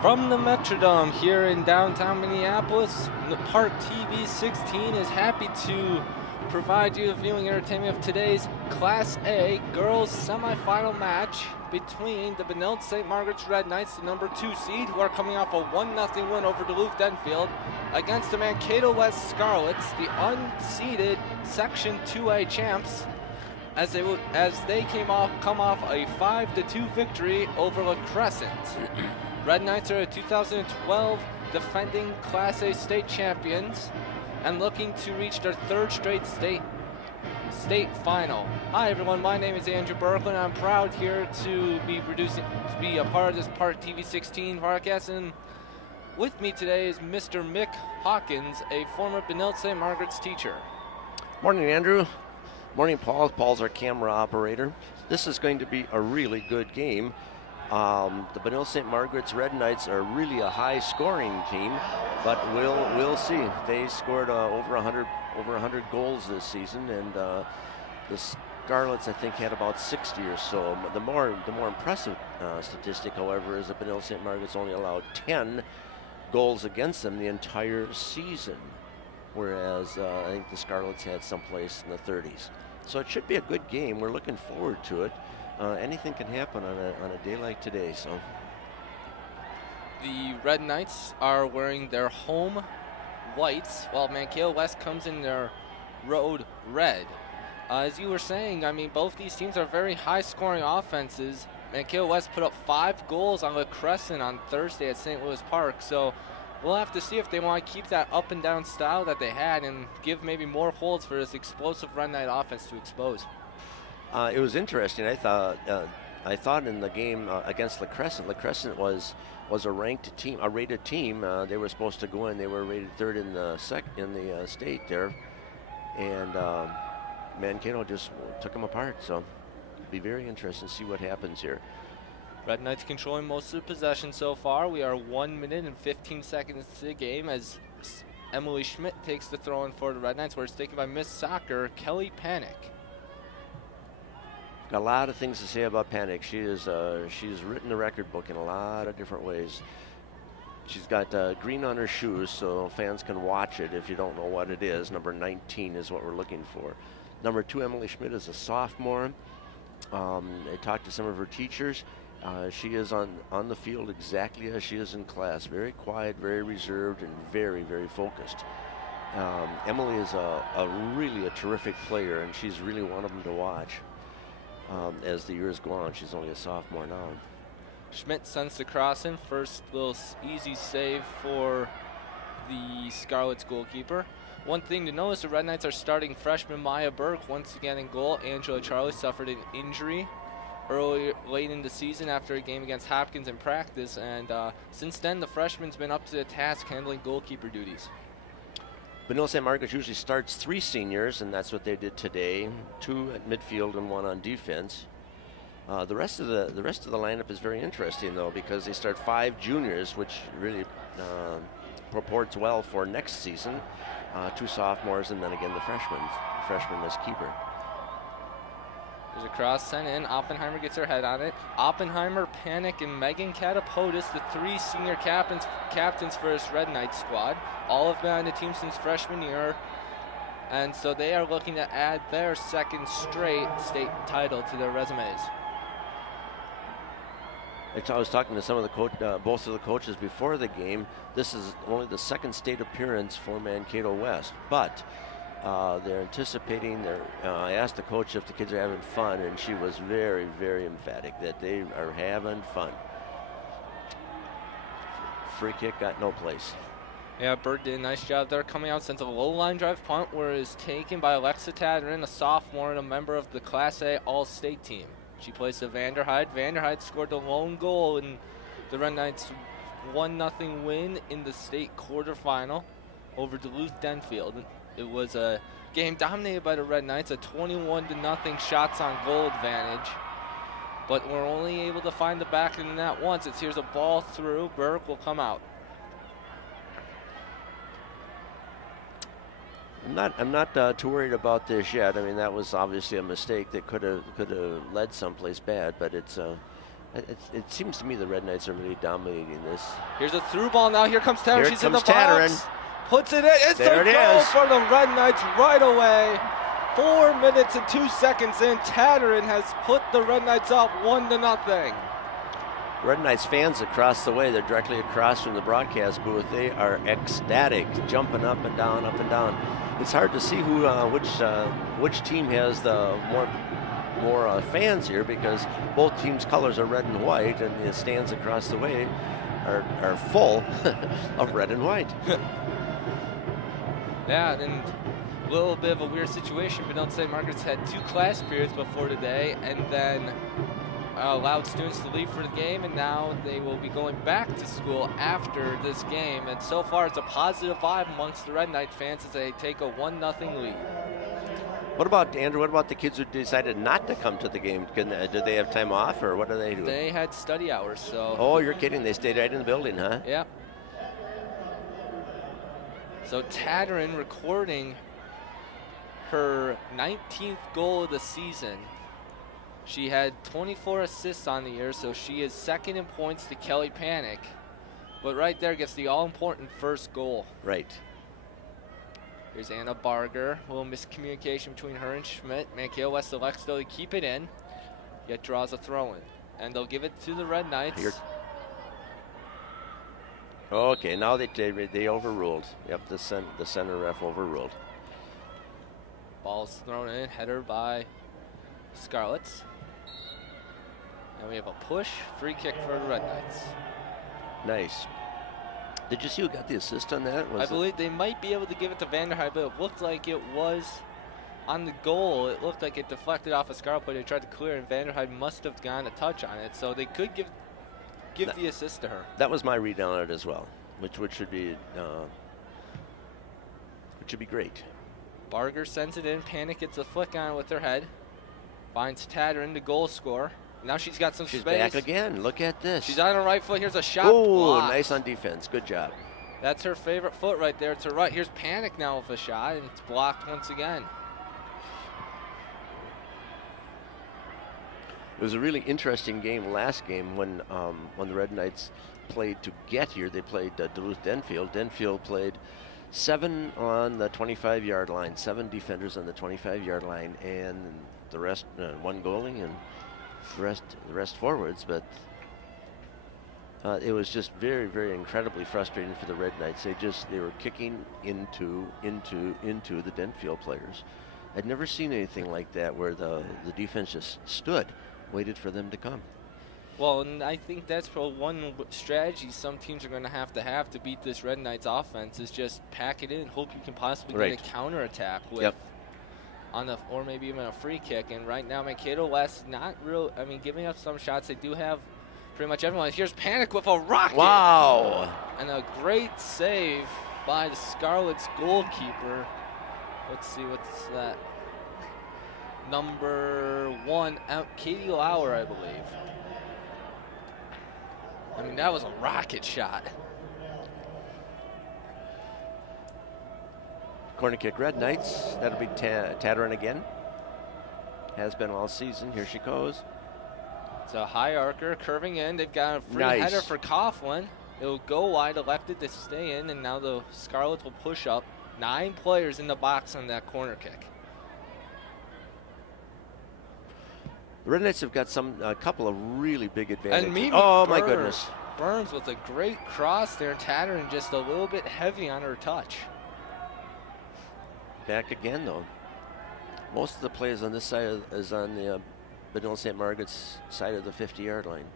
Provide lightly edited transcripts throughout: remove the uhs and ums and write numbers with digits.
From the Metrodome here in downtown Minneapolis, ParkTV 16 is happy to provide you the viewing entertainment of today's Class A girls semifinal match between the Benilde-St. Margaret's Red Knights, the number 2 seed, who are coming off a 1-0 win over Duluth-Denfield, against the Mankato West Scarlets, the unseeded Section 2A champs, as they come off a 5-2 victory over La Crescent. Red Knights are a 2012 defending Class A state champions and looking to reach their third straight state final. Hi everyone, my name is Andrew Berkland. I'm proud here to be a part of this ParkTV 16 podcast, and with me today is Mr. Mick Hawkins, a former Benilde-St. Margaret's teacher. Morning, Andrew. Morning, Paul. Paul's our camera operator. This is going to be a really good game. The Benilde-St. Margaret's Red Knights are really a high-scoring team, but we'll see. They scored over 100 goals this season, and the Scarlets, I think, had about 60 or so. The more impressive statistic, however, is that Benilde-St. Margaret's only allowed 10 goals against them the entire season, whereas I think the Scarlets had someplace in the 30s. So it should be a good game. We're looking forward to it. Anything can happen on a day like today. So the Red Knights are wearing their home whites, while Mankato West comes in their road red. As you were saying, I mean, both these teams are very high-scoring offenses. Mankato West put up 5 goals on La Crescent on Thursday at St. Louis Park, so we'll have to see if they want to keep that up-and-down style that they had and give maybe more holds for this explosive Red Knight offense to expose. It was interesting. I thought in the game against La Crescent was a ranked team, a rated team. They were supposed to go in. They were rated third in the state there, and Mankato just took them apart. So it'll be very interesting to see what happens here. Red Knights controlling most of the possession so far. We are 1 minute and 15 seconds into the game as Emily Schmidt takes the throw in for the Red Knights, where it's taken by Miss Soccer, Kelly Panic. Got a lot of things to say about Panic. She's written the record book in a lot of different ways. She's got green on her shoes, so fans can watch it if you don't know what it is. Number 19 is what we're looking for. Number 2, Emily Schmidt, is a sophomore. I talked to some of her teachers. She is on the field exactly as she is in class. Very quiet, very reserved, and very, very focused. Emily is really a terrific player, and she's really one of them to watch. As the years go on. She's only a sophomore now. Schmidt sends the cross in. First little easy save for the Scarlets goalkeeper. One thing to know is the Red Knights are starting freshman Maya Burke once again in goal. Angela Charlie suffered an injury late in the season after a game against Hopkins in practice, and since then the freshman's been up to the task handling goalkeeper duties. Benilde-St. Margaret usually starts 3 seniors, and that's what they did today. 2 at midfield and 1 on defense. The rest of the lineup is very interesting though, because they start 5 juniors, which really purports well for next season. 2 sophomores, and then again the freshman as keeper. There's a cross sent in. Oppenheimer gets her head on it. Oppenheimer, Panic, and Megan Catapodis, the 3 senior captains for this Red Knight squad. All have been on the team since freshman year, and so they are looking to add their second straight state title to their resumes. I was talking to some of the both of the coaches before the game. This is only the 2nd state appearance for Mankato West, but they're anticipating. I asked the coach if the kids are having fun, and she was very, very emphatic that they are having fun. Free kick got no place. Yeah, Bird did a nice job there, coming out, sends a low line drive punt where it is taken by Alexa Tadrin, a sophomore and a member of the Class A All-State team. She plays to Vanderhyde. Vanderhyde scored the lone goal in the Red Knights' 1-0 win in the state quarterfinal over Duluth-Denfield. It was a game dominated by the Red Knights, a 21-0 shots on goal advantage. But we're only able to find the back of the net once. Here's a ball through. Burke will come out. I'm not too worried about this yet. I mean, that was obviously a mistake that could have led someplace bad, but it's It seems to me the Red Knights are really dominating this. Here's a through ball now. Here comes Tatteren. Here She's in the Tatteren. box. Puts it in. It's There a it goal is. for the Red Knights right away. 4 minutes and 2 seconds in. Tatteren has put the Red Knights up 1-0. Red Knights fans across the way, they're directly across from the broadcast booth. They are ecstatic, jumping up and down, up and down. It's hard to see who, which team has the more fans here, because both teams' colors are red and white, and the stands across the way are full of red and white. Yeah, and a little bit of a weird situation. Benilde-St. Margaret's had 2 class periods before today, and then allowed students to leave for the game, and now they will be going back to school after this game. And so far, it's a positive vibe amongst the Red Knight fans as they take a 1-0 lead. What about, Andrew, what about the kids who decided not to come to the game? Did they have time off, or what do they do? They had study hours, so. Oh, you're kidding. They stayed right in the building, huh? Yeah. So Tatteren recording her 19th goal of the season. She had 24 assists on the year, so she is second in points to Kelly Panic. But right there gets the all-important first goal. Right. Here's Anna Barger. A little miscommunication between her and Schmidt. Mankato West elects though to keep it in, yet draws a throw-in. And they'll give it to the Red Knights. Okay, now they overruled. Yep, the center ref overruled. Ball's thrown in, header by Scarlets. And we have a push, free kick for the Red Knights. Nice. Did you see who got the assist on that? I believe they might be able to give it to Vanderheide, but it looked like it was on the goal. It looked like it deflected off a Scarlet, but they tried to clear, and Vanderheide must have gotten a touch on it, so they could give the assist to her. That was my read on it as well, which should be great. Barger sends it in. Panic gets a flick on it with her head. Finds Tatteren to goal score. Now she's got some She's space. back again. Look at this. She's on her right foot. Here's a shot. Oh, nice on defense. Good job. That's her favorite foot right there. It's her right. Here's Panic now with a shot, and it's blocked once again. It was a really interesting game last game when the Red Knights played to get here. They played Duluth-Denfield. Denfield played 7 on the 25-yard line, 7 defenders on the 25-yard line, and the rest, 1 goalie, and the rest forwards. But it was just very, very incredibly frustrating for the Red Knights. They were kicking into the Denfield players. I'd never seen anything like that where the defense just stood, waited for them to come. Well, and I think that's one strategy some teams are going to have to beat this Red Knights offense is just pack it in, hope you can possibly get a counterattack with or maybe even a free kick. And right now, Mankato West giving up some shots. They do have pretty much everyone. Here's Panic with a rocket. Wow. And a great save by the Scarlets goalkeeper. Let's see, what's that? Number 1, Katie Lauer, I believe. I mean, that was a rocket shot. Corner kick, Red Knights. That'll be Tatteren again. Has been all season. Here she goes. It's a high arcer curving in. They've got a free header for Coughlin. It'll go wide, elected to stay in, and now the Scarlets will push up. 9 players in the box on that corner kick. The Red Knights have got a couple of really big advantages. And my goodness. Burns with a great cross there. Tatteren just a little bit heavy on her touch. Back again, though. Most of the players on this side is on the Benilde-St. Margaret's side of the 50-yard line.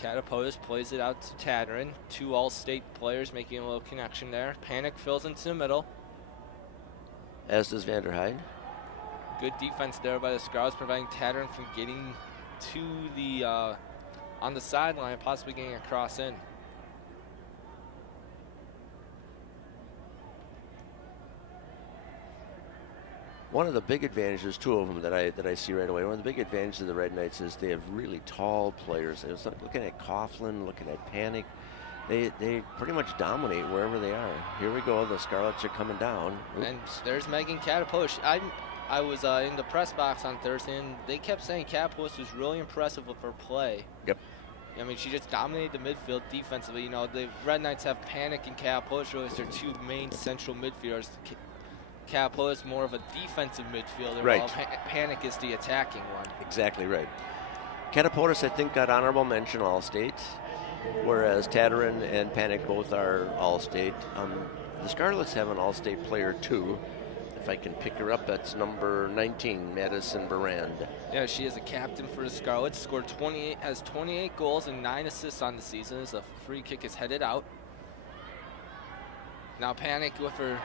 Catapultus plays it out to Tatteren. 2 all-state players making a little connection there. Panic fills into the middle. As does Vanderheide. Good defense there by the Scarlets, preventing Tatteren from getting to the on the sideline, possibly getting a cross in. One of the big advantages, 2 of them that I see right away. One of the big advantages of the Red Knights is they have really tall players. I was looking at Coughlin, looking at Panic. They pretty much dominate wherever they are. Here we go. The Scarlets are coming down. Oops. And there's Megan Catapultus. I was in the press box on Thursday, and they kept saying Kat Puss was really impressive with her play. Yep. I mean, she just dominated the midfield defensively. You know, the Red Knights have Panic and Kat Puss really as their two main central midfielders. Kat Puss more of a defensive midfielder, right. while Panic is the attacking one. Exactly right. Katapotis, I think, got honorable mention All-State, whereas Tatarin and Panic both are All-State. The Scarlets have an All-State player too. If I can pick her up, that's number 19, Madison Barand. Yeah, she is a captain for the Scarlets. Scored 28, has 28 goals and 9 assists on the season. As a free kick is headed out. Now Panic with her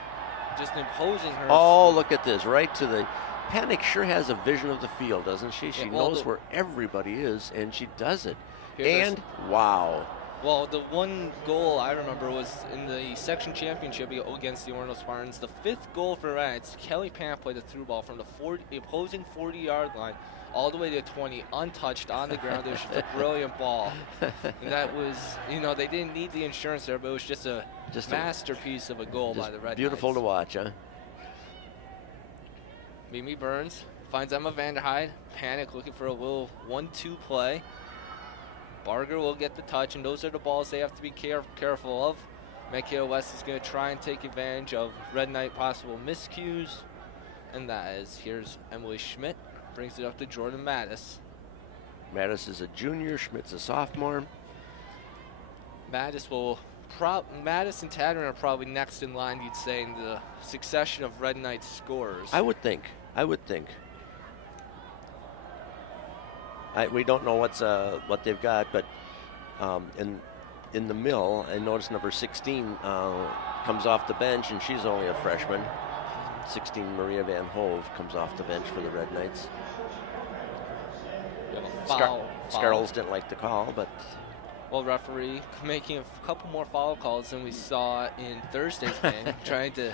just imposing her. Oh, look at this! Right to the. Panic sure has a vision of the field, doesn't she? She knows where everybody is, and she does it. And wow. Well, the one goal I remember was in the section championship against the Orono Spartans. The 5th goal for Reds. Kelly Panic played a through ball from the opposing 40-yard line all the way to 20, untouched on the ground. It was just a brilliant ball. And that was, you know, they didn't need the insurance there, but it was just a masterpiece of a goal by the Red Beautiful Knights. to watch, huh? Mimi Burns finds Emma Vanderhyde. Panic looking for a little 1-2 play. Barger will get the touch, and those are the balls they have to be careful of. Mankato West is going to try and take advantage of Red Knight possible miscues. And that is, here's Emily Schmidt. Brings it up to Jordan Mattis. Mattis is a junior, Schmidt's a sophomore. Mattis and Tatarin are probably next in line, you'd say, in the succession of Red Knight scorers. I would think. We don't know what they've got, but in the mill, I noticed number 16 comes off the bench, and she's only a freshman. 16, Maria Van Hove, comes off the bench for the Red Knights. Scarls didn't like the call, but... Well, referee making a couple more foul calls than we saw in Thursday's game. Trying to, you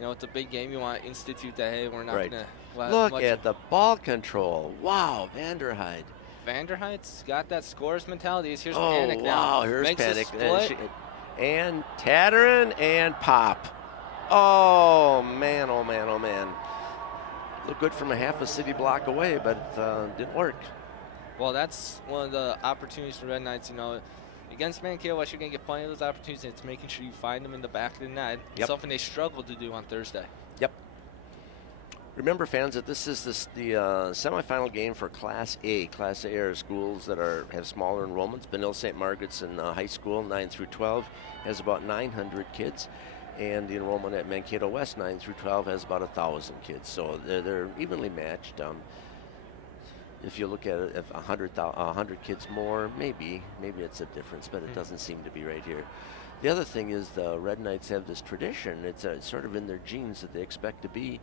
know, it's a big game. You want to institute that, hey, we're not going to let Look at the ball control. Wow, Vanderhyde. Vanderhyde's got that scorer's mentality. Here's Panic now. Wow, here's Makes Panic. And Tatarin and Pop. Oh, man, oh, man, oh, man. Looked good from a half a city block away, but it didn't work. Well, that's one of the opportunities for Red Knights, you know. Against Mankato West, you're going to get plenty of those opportunities. It's making sure you find them in the back of the net. Yep. Something they struggled to do on Thursday. Yep. Remember, fans, that this is the semifinal game for Class A. Class A are schools that have smaller enrollments. Benilde-St. Margaret's in high school, 9 through 12, has about 900 kids. And the enrollment at Mankato West, 9 through 12, has about 1,000 kids. So they're evenly matched. If you look at it, if 100 kids more, maybe it's a difference, but it doesn't seem to be right here. The other thing is the Red Knights have this tradition. It's sort of in their genes that they expect to be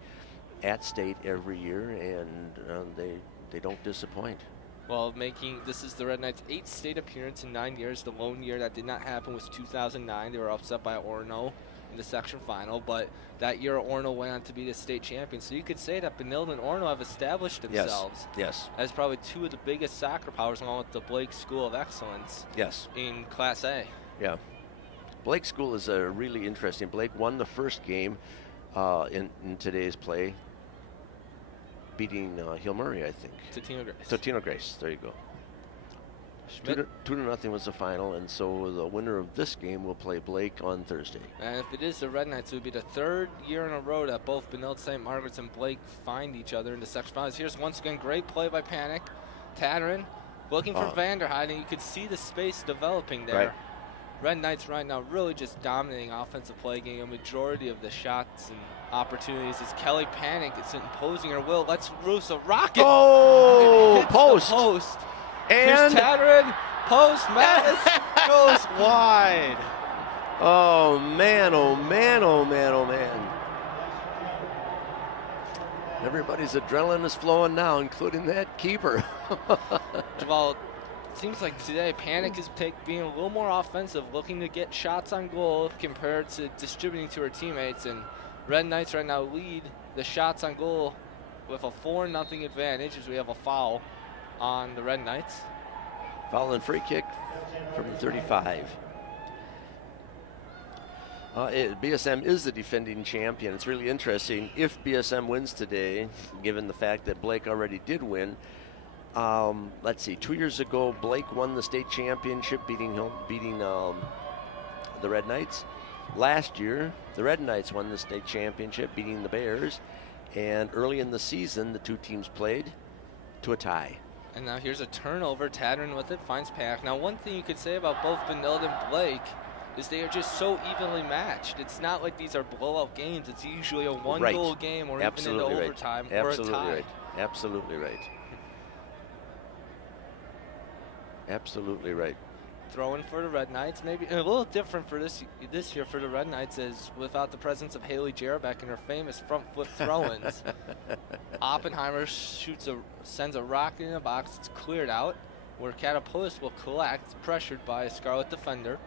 at state every year, and they don't disappoint. Well, this is the Red Knights' 8th state appearance in 9 years. The lone year that did not happen was 2009. They were upset by Orono in the section final, but that year Orono went on to be the state champion. So you could say that Benilde and Orono have established themselves as probably two of the biggest soccer powers, along with the Blake School of Excellence in Class A. Yeah. Blake School is really interesting. Blake won the first game in today's play, beating Hill Murray, I think. Totino Grace, there you go. 2-0 was the final, and so the winner of this game will play Blake on Thursday. And if it is the Red Knights, it would be the 3rd year in a row that both Benilde-St. Margaret's and Blake find each other in the section finals. Here's once again great play by Panic. Tatarin looking for Vanderhyde, and you could see the space developing there. Right. Red Knights right now really just dominating offensive play, getting a majority of the shots and opportunities as Kelly Panic is imposing her will. Let's Russo rocket. Oh, post. And here's Tatarin, post, Mattis goes wide. Oh man, oh man, oh man, oh man. Everybody's adrenaline is flowing now, including that keeper. Well, it seems like today Panic is being a little more offensive, looking to get shots on goal compared to distributing to her teammates. And Red Knights right now lead the shots on goal with a 4-0 advantage as we have a foul on the Red Knights. Foul and free kick from the 35. BSM is the defending champion. It's really interesting. If BSM wins today, given the fact that Blake already did win, let's see, 2 years ago, Blake won the state championship, beating the Red Knights. Last year, the Red Knights won the state championship, beating the Bears. And early in the season, the two teams played to a tie. And now here's a turnover. Tadron with it, finds Pack. Now, one thing you could say about both Benilde and Blake is they are just so evenly matched. It's not like these are blowout games. It's usually a one-goal game or even into overtime or a tie. Absolutely right. Absolutely right. Throwing for the Red Knights, maybe a little different for this year for the Red Knights is without the presence of Haley Jarabek and her famous front foot throw-ins. Oppenheimer sends a rocket in the box. It's cleared out, where Catapultus will collect, pressured by a Scarlet defender.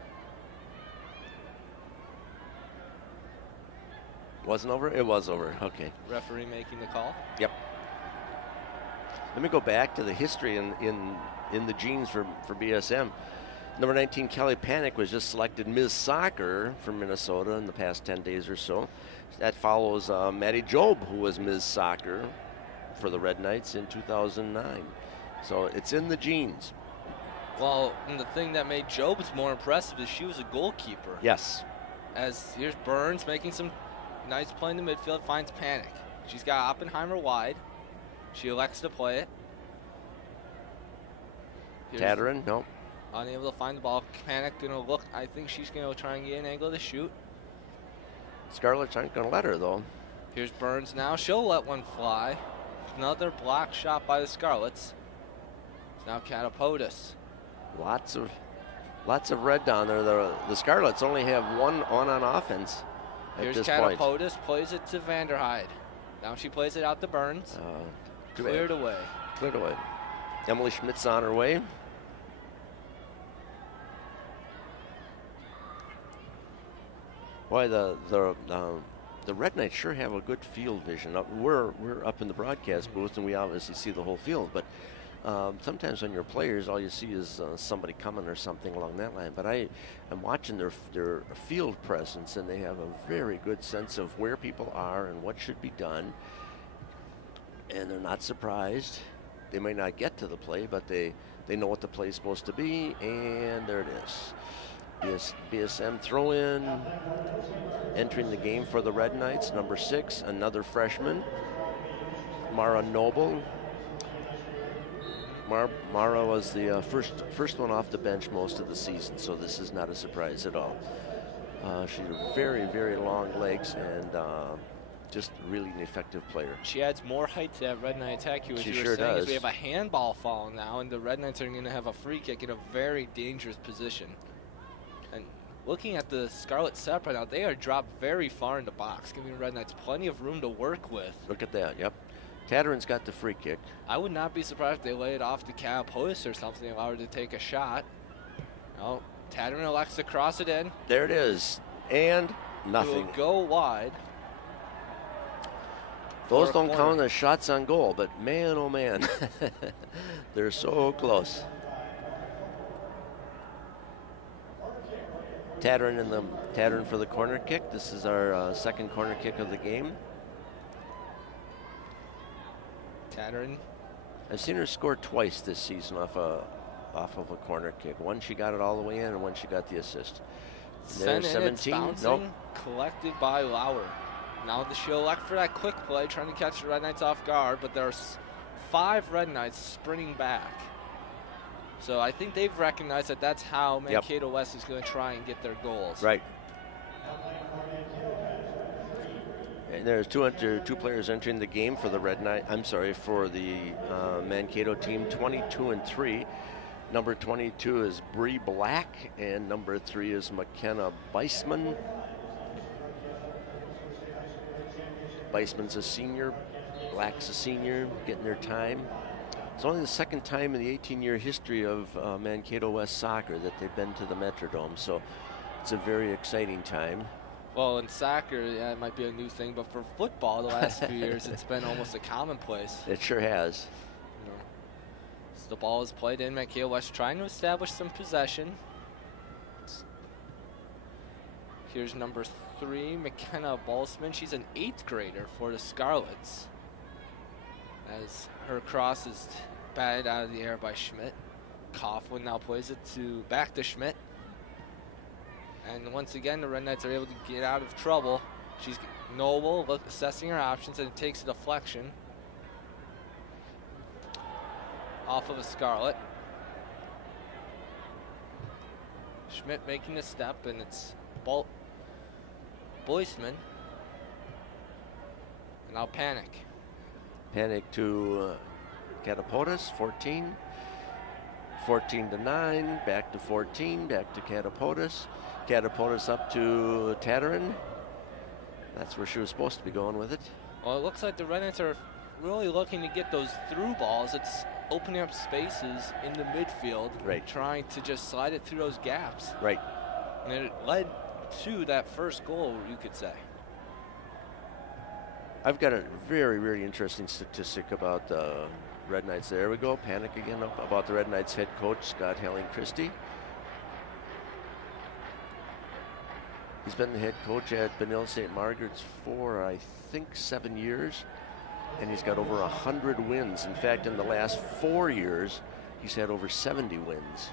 Wasn't over? It was over. Okay. Referee making the call. Yep. Let me go back to the history in the genes for BSM. Number 19, Kelly Panic, was just selected Ms. Soccer from Minnesota in the past 10 days or so. That follows Maddie Job, who was Ms. Soccer for the Red Knights in 2009. So it's in the genes. Well, and the thing that made Job's more impressive is she was a goalkeeper. Yes. As here's Burns making some nice play in the midfield, finds Panic. She's got Oppenheimer wide. She elects to play it. Tadron, nope. Unable to find the ball. Panic gonna look. I think she's gonna try and get an angle to shoot. Scarlets aren't gonna let her though. Here's Burns now. She'll let one fly. Another block shot by the Scarlets. It's now Catapultus. Lots of red down there. The Scarlets only have one on offense at Here's this Catapultus, point. plays it to Vanderhyde. Now she plays it out to Burns. Cleared away. Cleared away. Emily Schmidt's on her way. Boy, the Red Knights sure have a good field vision. We're up in the broadcast booth, and we obviously see the whole field. But sometimes on your players, all you see is somebody coming or something along that line. But I'm watching their field presence, and they have a very good sense of where people are and what should be done. And they're not surprised. They may not get to the play, but they know what the play is supposed to be, and there it is. BSM throw in, entering the game for the Red Knights, number 6, another freshman, Mara Noble. Mara was the first one off the bench most of the season, so this is not a surprise at all. She's a very, very long legs and just really an effective player. She adds more height to that Red Knight attack. As you were saying, we have a handball foul now, and the Red Knights are going to have a free kick in a very dangerous position. And looking at the Scarlet setup right now, they are dropped very far in the box, giving the Red Knights plenty of room to work with. Look at that, yep. Tadron's got the free kick. I would not be surprised if they lay it off to Catapultus or something, allow her to take a shot. No, Tadron elects to cross it in. There it is, and nothing. Will go wide. Those don't count as shots on goal, but man, oh man, they're so close. Tadron for the corner kick. This is our second corner kick of the game. Tadron. I've seen her score twice this season off of a corner kick. One she got it all the way in, and one she got the assist. There's 17. Nope. Collected by Lauer. Now she'll elect for that quick play, trying to catch the Red Knights off guard, but there's 5 Red Knights sprinting back. So I think they've recognized that that's how Mankato West is going to try and get their goals. Right. And there's two players entering the game for the for the Mankato team, 22 and 3. Number 22 is Bree Black, and number 3 is McKenna Beisman. Beisman's a senior, Black's a senior, getting their time. It's only the second time in the 18-year history of Mankato West soccer that they've been to the Metrodome, so it's a very exciting time. Well, in soccer, it might be a new thing, but for football, the last few years, it's been almost a commonplace. It sure has. So the ball is played in. Mankato West trying to establish some possession. Here's number 3, McKenna Boltzmann. She's an 8th grader for the Scarlets. As her cross is batted out of the air by Schmidt. Coughlin now plays it back to Schmidt. And once again, the Red Knights are able to get out of trouble. She's Noble assessing her options, and it takes a deflection off of a Scarlet. Schmidt making the step, and it's Boisman. And now Panic. Panic to Catapotis, 14. 14 to 9, back to 14, back to Catapotis. Catapotis up to Tatarin. That's where she was supposed to be going with it. Well, it looks like the Red Knights are really looking to get those through balls. It's opening up spaces in the midfield, right, trying to just slide it through those gaps. Right. And it led to that first goal, you could say. I've got a very, very interesting statistic about the Red Knights. There we go. Panic again about the Red Knights head coach, Scott Helling-Christie. He's been the head coach at Benilde-St. Margaret's for, I think, 7 years. And he's got over 100 wins. In fact, in the last 4 years, he's had over 70 wins.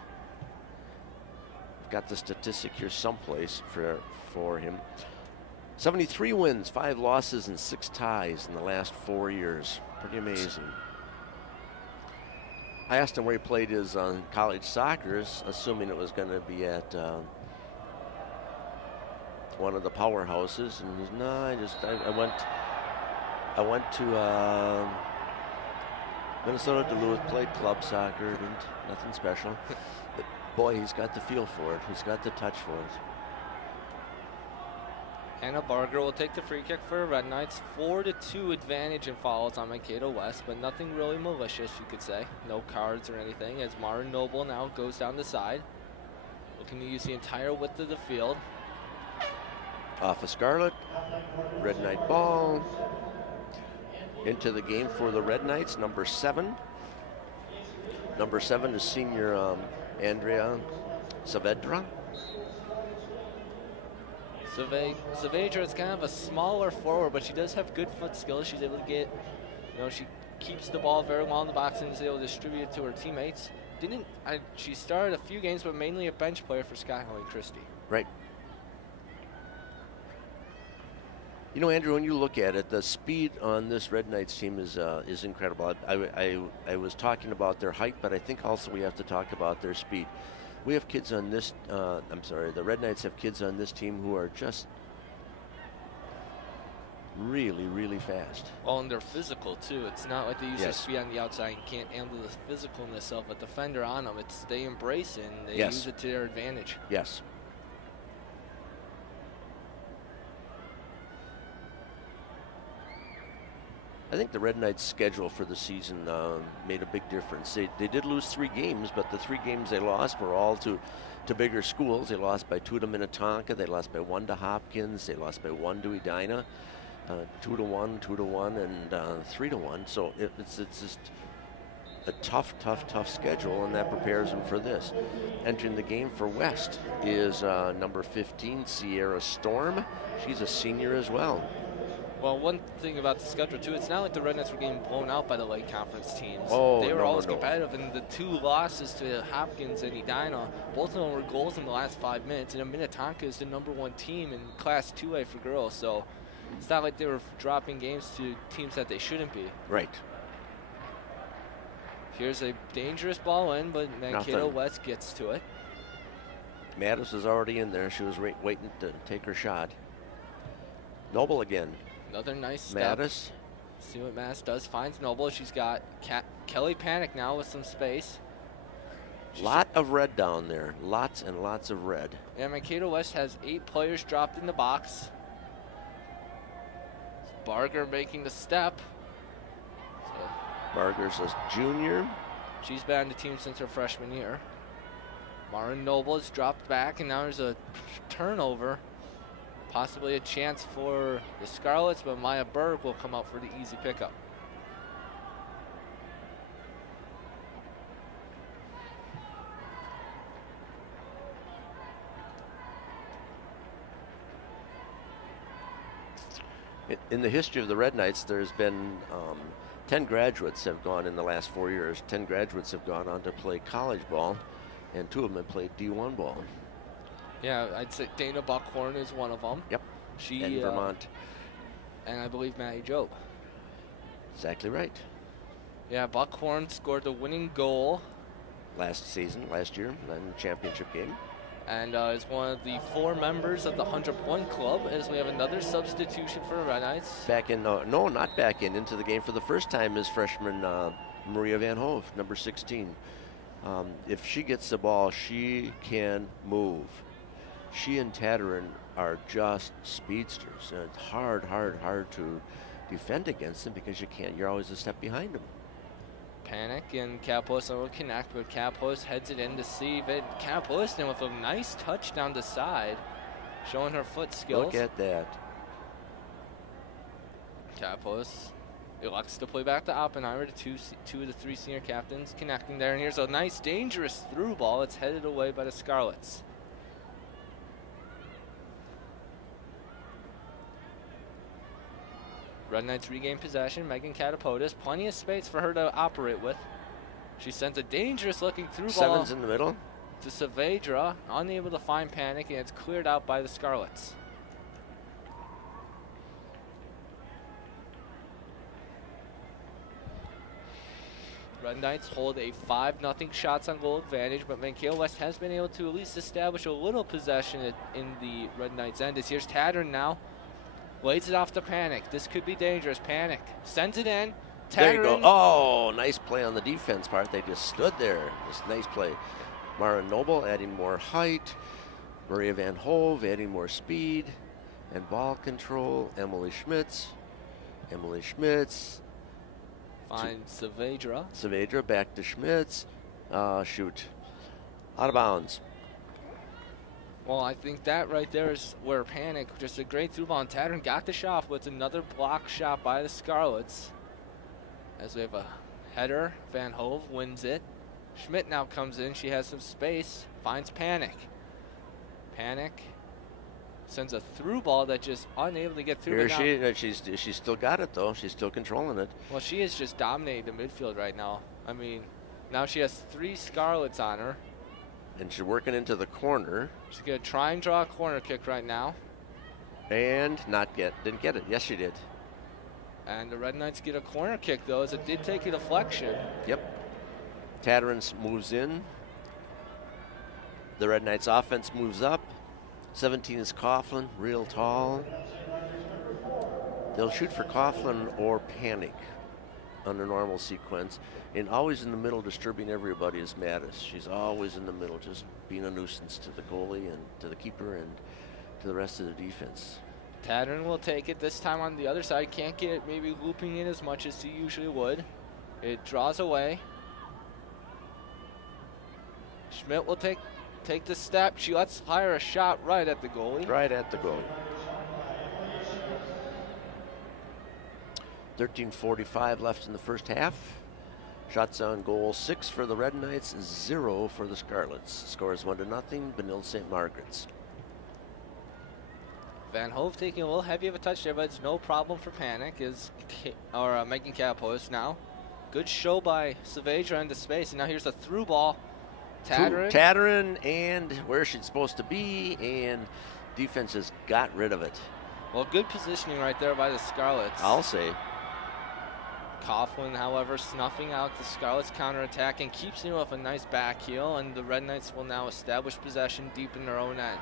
I've got the statistic here someplace for him. 73 wins, 5 losses, and 6 ties in the last 4 years. Pretty amazing. I asked him where he played his college soccer, assuming it was going to be at one of the powerhouses, and he's, no, I went to Minnesota Duluth, played club soccer, nothing special. But boy, he's got the feel for it. He's got the touch for it. Anna Barger will take the free kick for Red Knights. 4-2 advantage in fouls on Mankato West, but nothing really malicious, you could say. No cards or anything, as Mara Noble now goes down the side, looking to use the entire width of the field. Off of Scarlet, Red Knight ball. Into the game for the Red Knights, number 7. Number 7 is senior Andrea Saavedra. Saavedra is kind of a smaller forward, but she does have good foot skills. She's able to get, she keeps the ball very well in the box and is able to distribute it to her teammates. She started a few games, but mainly a bench player for Scott Helling-Christie. Right. You know, Andrew, when you look at it, the speed on this Red Knights team is incredible. I was talking about their height, but I think also we have to talk about their speed. We have kids on this, the Red Knights have kids on this team who are just really, really fast. Well, and they're physical, too. It's not like they use their speed on the outside and can't handle the physicalness of a defender on them. They embrace it and they use it to their advantage. Yes. I think the Red Knights' schedule for the season made a big difference. They did lose 3 games, but the 3 games they lost were all to bigger schools. They lost by 2 to Minnetonka, they lost by 1 to Hopkins, they lost by 1 to Edina, 2-1, 2-1, and 3-1. So it's just a tough schedule, and that prepares them for this. Entering the game for West is number 15, Sierra Storm. She's a senior as well. Well, one thing about the schedule, too, it's not like the Red Knights were getting blown out by the Lake Conference teams. Oh, they were always competitive, and the 2 losses to Hopkins and Edina, both of them were goals in the last 5 minutes, and Minnetonka is the #1 team in Class 2A for girls, so it's not like they were dropping games to teams that they shouldn't be. Right. Here's a dangerous ball in, but Mankato West gets to it. Mattis is already in there. She was waiting to take her shot. Noble again. Another nice step. Mattis. See what Mattis does. Finds Noble. She's got Kelly Panic now with some space. Lot of red down there. Lots and lots of red. Yeah, Mankato West has 8 players dropped in the box. Barger making the step. Barger's a junior. She's been on the team since her freshman year. Mara Noble has dropped back, and now there's a turnover. Possibly a chance for the Scarlets, but Maya Berg will come out for the easy pickup. In the history of the Red Knights, there's been 10 graduates have gone in the last 4 years. 10 graduates have gone on to play college ball, and 2 of them have played D1 ball. Yeah, I'd say Dana Buckhorn is one of them. Yep. She in Vermont. And I believe Maddie Job. Exactly right. Yeah, Buckhorn scored the winning goal last year, in the championship game. And is one of the 4 members of the 100-point club, as we have another substitution for the Red Knights. Back in, no, not back in, into the game for the first time is freshman Maria Van Hove, number 16. If she gets the ball, she can move. She and Tatterin are just speedsters, and it's hard to defend against them because you're always a step behind them. Panic, and Kapos will connect, but Kapos heads it in to see it. Kapos then with a nice touch down the side, showing her foot skills. Look at that. Kapos elects to play back to Oppenheimer, to two of the 3 senior captains connecting there, and here's a nice dangerous through ball. It's headed away by the Scarlets. Red Knights regain possession. Megan Catapotis, plenty of space for her to operate with. She sends a dangerous looking through ball. Seven's in the middle. To Saavedra, unable to find Panic, and it's cleared out by the Scarlets. Red Knights hold a 5-0 shots on goal advantage, but Mankato West has been able to at least establish a little possession in the Red Knights' end. As here's Tattern now. Lays it off to Panic. This could be dangerous. Panic sends it in. Tattern. There you go. Oh, nice play on the defense part. They just stood there. Just nice play. Mara Noble adding more height. Maria Van Hove adding more speed and ball control. Emily Schmitz. Finds Saavedra. Saavedra back to Schmitz. Shoot. Out of bounds. Well, I think that right there is where Panic, just a great through ball, and Tattern got the shot, but it's another block shot by the Scarlets. As we have a header, Van Hove wins it. Schmidt now comes in, she has some space, finds Panic. Panic sends a through ball that just unable to get through. She's still got it though, she's still controlling it. Well, she is just dominating the midfield right now. I mean, now she has 3 Scarlets on her. And she's working into the corner. She's going to try and draw a corner kick right now. And didn't get it. Yes, she did. And the Red Knights get a corner kick, though, as it did take a deflection. Yep. Tatterin moves in. The Red Knights offense moves up. 17 is Coughlin, real tall. They'll shoot for Coughlin or Panic under normal sequence. And always in the middle disturbing everybody is Mattis. She's always in the middle, just being a nuisance to the goalie and to the keeper and to the rest of the defense. Tattern will take it this time on the other side. Can't get it maybe looping in as much as he usually would. It draws away. Schmidt will take the step. She lets fire a shot right at the goalie. Right at the goalie. 13:45 left in the first half. Shots on goal, 6 for the Red Knights, 0 for the Scarlets. Scores 1-0, Benilde-St. Margaret's. Van Hove taking a little heavy of a touch there, but it's no problem for Panic. Megan Kapos now. Good show by Saavedra into space, and now here's a through ball. Tatterin, and where she's supposed to be, and defense has got rid of it. Well, good positioning right there by the Scarlets. I'll say. Coughlin, however, snuffing out the Scarlets' counterattack and keeps it with a nice back heel, and the Red Knights will now establish possession deep in their own end.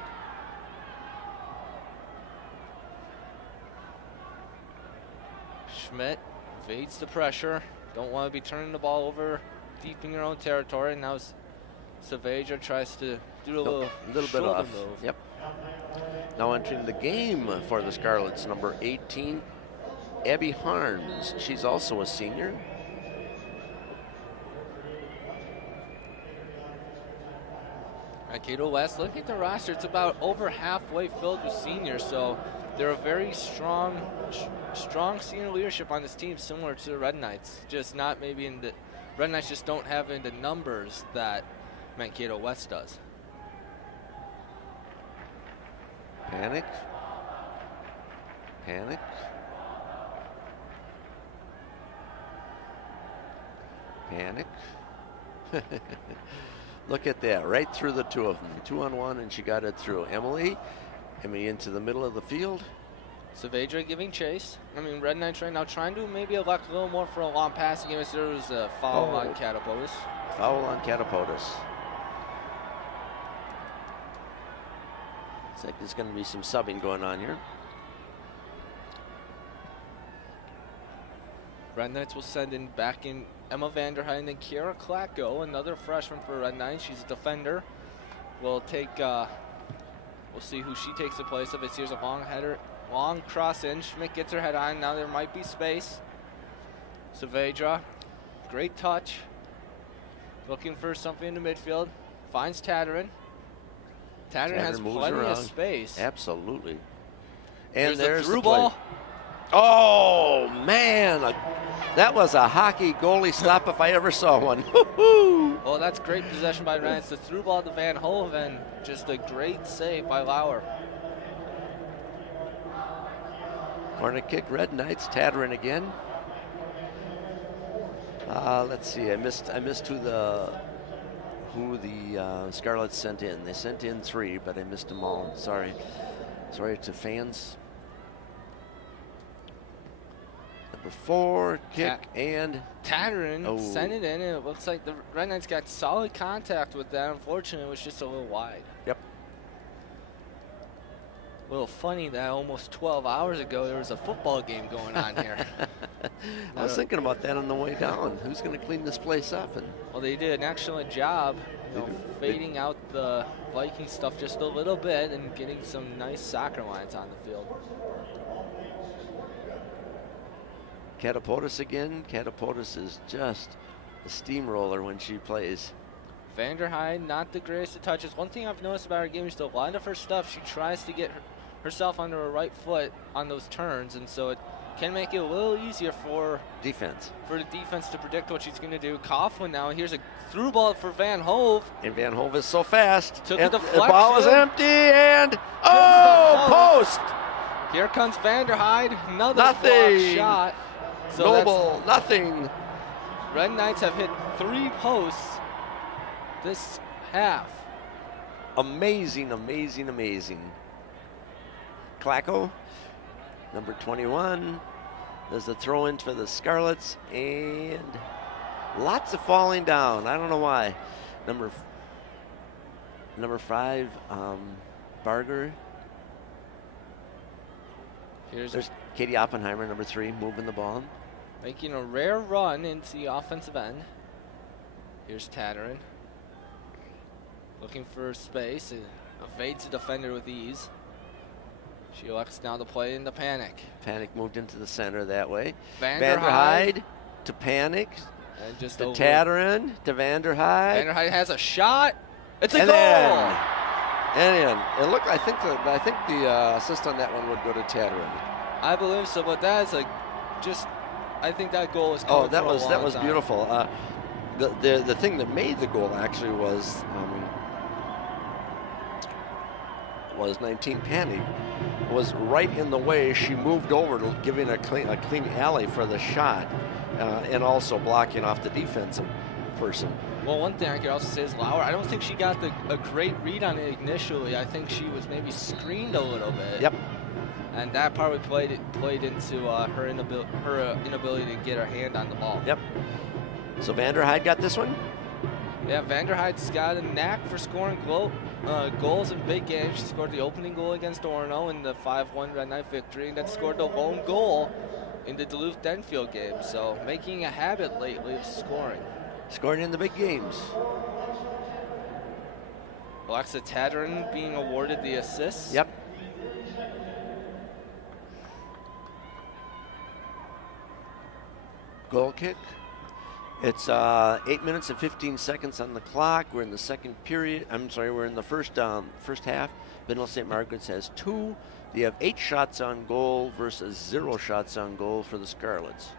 Schmidt evades the pressure. Don't want to be turning the ball over deep in your own territory. Now Saavedra tries to do a little bit off. Move. Yep. Now entering the game for the Scarlets, number 18, Abby Harms. She's also a senior. Mankato West, look at the roster. It's about over halfway filled with seniors, so they're a very strong senior leadership on this team, similar to the Red Knights. Just not maybe in the Red Knights just don't have in the numbers that Mankato West does. Panic. Panic. Look at that, right through the two of them. 2-on-1, and she got it through. Emily into the middle of the field. Saavedra giving chase. I mean, Red Knights right now trying to maybe elect a little more for a long passing game. There was a foul on Catapolis. Foul on Catapolis. Looks like there's going to be some subbing going on here. Red Knights will send in back in Emma Vanderheiden and then Kiara Klacko, another freshman for Red Knights. She's a defender. We'll take, we'll see who she takes the place of. Here's a long header, long cross in. Schmidt gets her head on. Now there might be space. Saavedra, great touch. Looking for something in the midfield. Finds Tatterin. Tatterin has plenty of space. Absolutely. And there's the through the play. ball. Oh, man. That was a hockey goalie stop if I ever saw one. Well, that's great possession by Red Knights. The through ball to Van Hoven. Just a great save by Lauer. Corner kick, Red Knights. Tatterin again. Let's see. I missed who the Scarlets sent in. They sent in 3, but I missed them all. Sorry to fans. Number 4, kick, and Tatterin sent it in, and it looks like the Red Knights got solid contact with that. Unfortunately, it was just a little wide. Yep. A little funny that almost 12 hours ago there was a football game going on here. I was thinking about that on the way down. Who's going to clean this place up? And well, they did an excellent job, fading out the Viking stuff just a little bit and getting some nice soccer lines on the field. Catapotis again. Catapotis is just a steamroller when she plays. Vanderheiden, not the greatest of touches. One thing I've noticed about her game is that a lot of her stuff, she tries to get herself under her right foot on those turns, and so it can make it a little easier for the defense to predict what she's going to do. Coughlin now, here's a through ball for Van Hove. And Van Hove is so fast. Took a deflection. The ball is empty, and post! Here comes Vanderheiden, another block shot. So Noble, nothing. Red Knights have hit 3 posts this half. Amazing, amazing, amazing. Klacko, number 21. There's the throw in for the Scarlets, and lots of falling down. I don't know why. Number 5, Barger. There's Katie Oppenheimer, number 3, moving the ball. Making a rare run into the offensive end. Here's Tatterin. Looking for space. Evades the defender with ease. She elects now to play in the Panic. Panic moved into the center that way. Vanderheiden to Panic. And just to Tatterin to Vanderheiden. Vanderheiden has a shot. It's a goal. And it looked. I think the assist on that one would go to Tatterin. I believe so, but that is I think that goal is. Oh, that was beautiful. The thing that made the goal actually was 19 Panic was right in the way. She moved over to giving a clean alley for the shot, and also blocking off the defensive person. Well, one thing I could also say is Lauer. I don't think she got a great read on it initially. I think she was maybe screened a little bit. Yep. And that probably played into her inability to get her hand on the ball. Yep. So Vanderheiden got this one? Yeah, Vanderheiden's got a knack for scoring goals in big games. She scored the opening goal against Orono in the 5-1 Red Knight victory, and then scored the lone goal in the Duluth-Denfield game. So making a habit lately of scoring. Scoring in the big games. Alexa Tatterin being awarded the assist. Yep. Goal kick. It's 8 minutes and 15 seconds on the clock. We're in the second period. We're in the first half. Benilde-St. Margaret's has 2. They have 8 shots on goal versus 0 shots on goal for the Scarlets.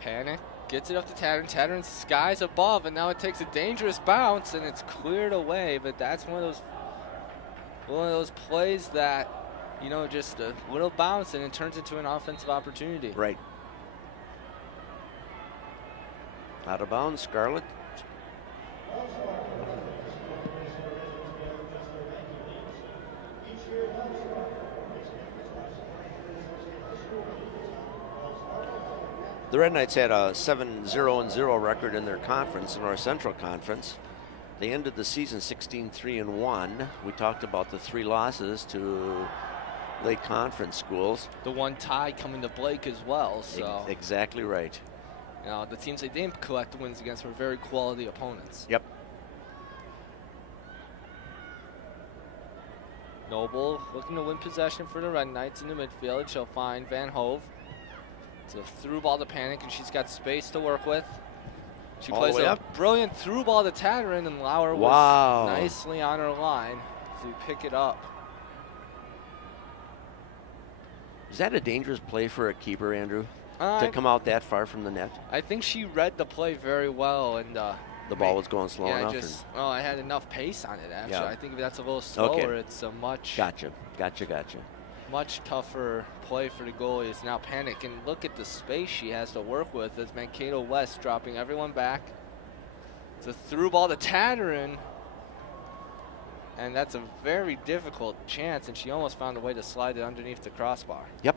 Panic gets it up to Tatterin. Tatterin skies above, and now it takes a dangerous bounce, and it's cleared away. But that's one of those plays that, just a little bounce, and it turns into an offensive opportunity. Right. Out of bounds, Scarlet. The Red Knights had a 7-0-0 record in their conference, in our Central Conference. They ended the season 16-3-1. We talked about the 3 losses to late conference schools. The one tie coming to Blake as well. So exactly right. You know, the teams they didn't collect the wins against were very quality opponents. Yep. Noble looking to win possession for the Red Knights in the midfield. She'll find Van Hove. It's a through ball to Panic, and she's got space to work with. She plays a brilliant through ball to Tatterin, and Lauer was nicely on her line to pick it up. Is that a dangerous play for a keeper, Andrew? To come out that far from the net? I think she read the play very well, and the ball was going slow enough. I had enough pace on it. Actually, I think if that's a little slower, it's a much Gotcha. Much tougher play for the goalies. Now Panic, and look at the space she has to work with as Mankato West dropping everyone back. It's a through ball to Tatterin, and that's a very difficult chance, and she almost found a way to slide it underneath the crossbar. Yep.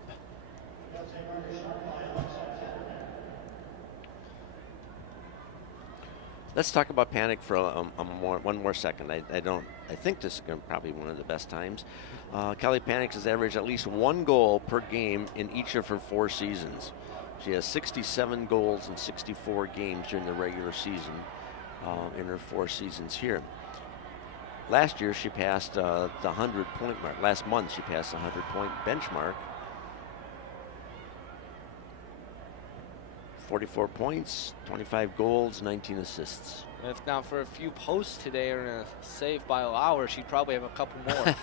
Let's talk about Panic for one more second. I think this is probably one of the best times. Kelly Panic has averaged at least 1 goal per game in each of her 4 seasons. She has 67 goals in 64 games during the regular season in her 4 seasons here. Last year she passed the 100-point mark. Last month she passed the 100-point benchmark. 44 points, 25 goals, 19 assists. If not for a few posts today or a save by Lauer, she'd probably have a couple more.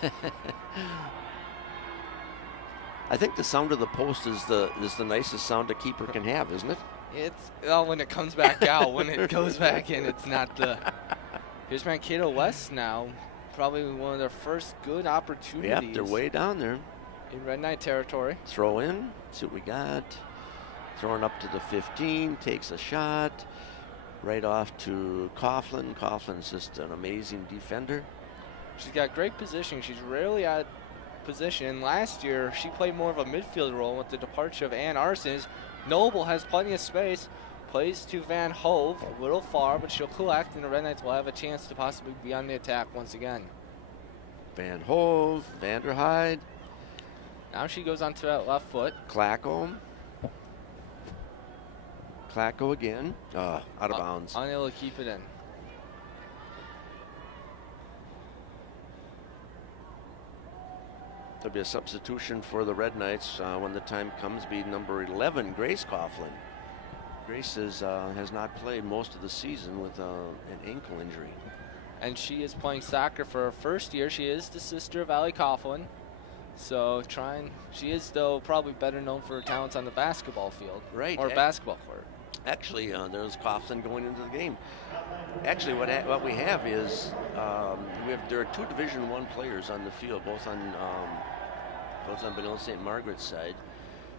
I think the sound of the post is the nicest sound a keeper can have, isn't it? It's when it comes back out. When it goes back in, it's not the. Here's Mankato West now, probably one of their first good opportunities. Yep, they're way down there in Red Knight territory. Throw in, see what we got. Throwing up to the 15, takes a shot. Right off to Coughlin. Coughlin's just an amazing defender. She's got great positioning. She's rarely out of position. Last year, she played more of a midfield role with the departure of Ann Arsons. Noble has plenty of space. Plays to Van Hove, a little far, but she'll collect, and the Red Knights will have a chance to possibly be on the attack once again. Van Hove, Vanderhyde. Now she goes onto that left foot. Clacko again, out of bounds. Unable to keep it in. There'll be a substitution for the Red Knights when the time comes, be number 11, Grace Coughlin. Grace has not played most of the season with an ankle injury. And she is playing soccer for her first year. She is the sister of Allie Coughlin. So she is, though, probably better known for her talents on the basketball field. Right. Or basketball court. Actually, there's Coughlin going into the game. Actually, what we have is there are 2 Division I players on the field, both on Benilde-St. Margaret's side.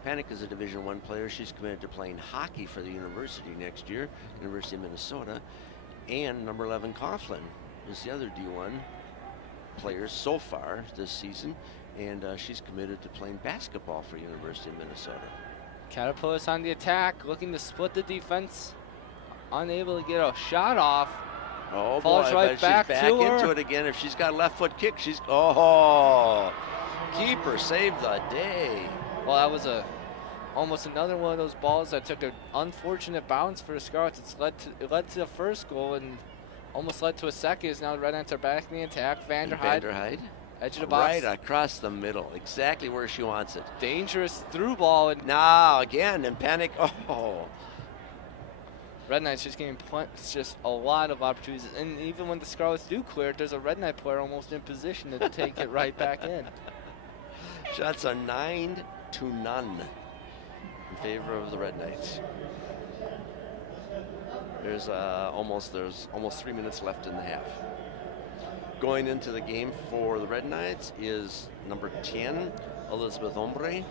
Panic is a Division I player. She's committed to playing hockey for the university next year, University of Minnesota. And number 11, Coughlin, is the other D1 player so far this season, and she's committed to playing basketball for University of Minnesota. Caterpillars on the attack, looking to split the defense. Unable to get a shot off. Oh, falls boy, right but back she's back to into her. it again. If she's got a left foot kick, keeper saved the day. Well, that was almost another one of those balls that took an unfortunate bounce for the Scarlets. It led to the first goal and almost led to a second. As now the Red Knights are back in the attack. Vanderhyde. Edge of the box. Right across the middle, exactly where she wants it. Dangerous through ball. And now again, and Panic. Red Knights just getting just a lot of opportunities. And even when the Scarlets do clear it, there's a Red Knight player almost in position to take it right back in. Shots are 9-0 in favor of the Red Knights. There's almost 3 minutes left in the half. Going into the game for the Red Knights is number 10, Elizabeth Ombre.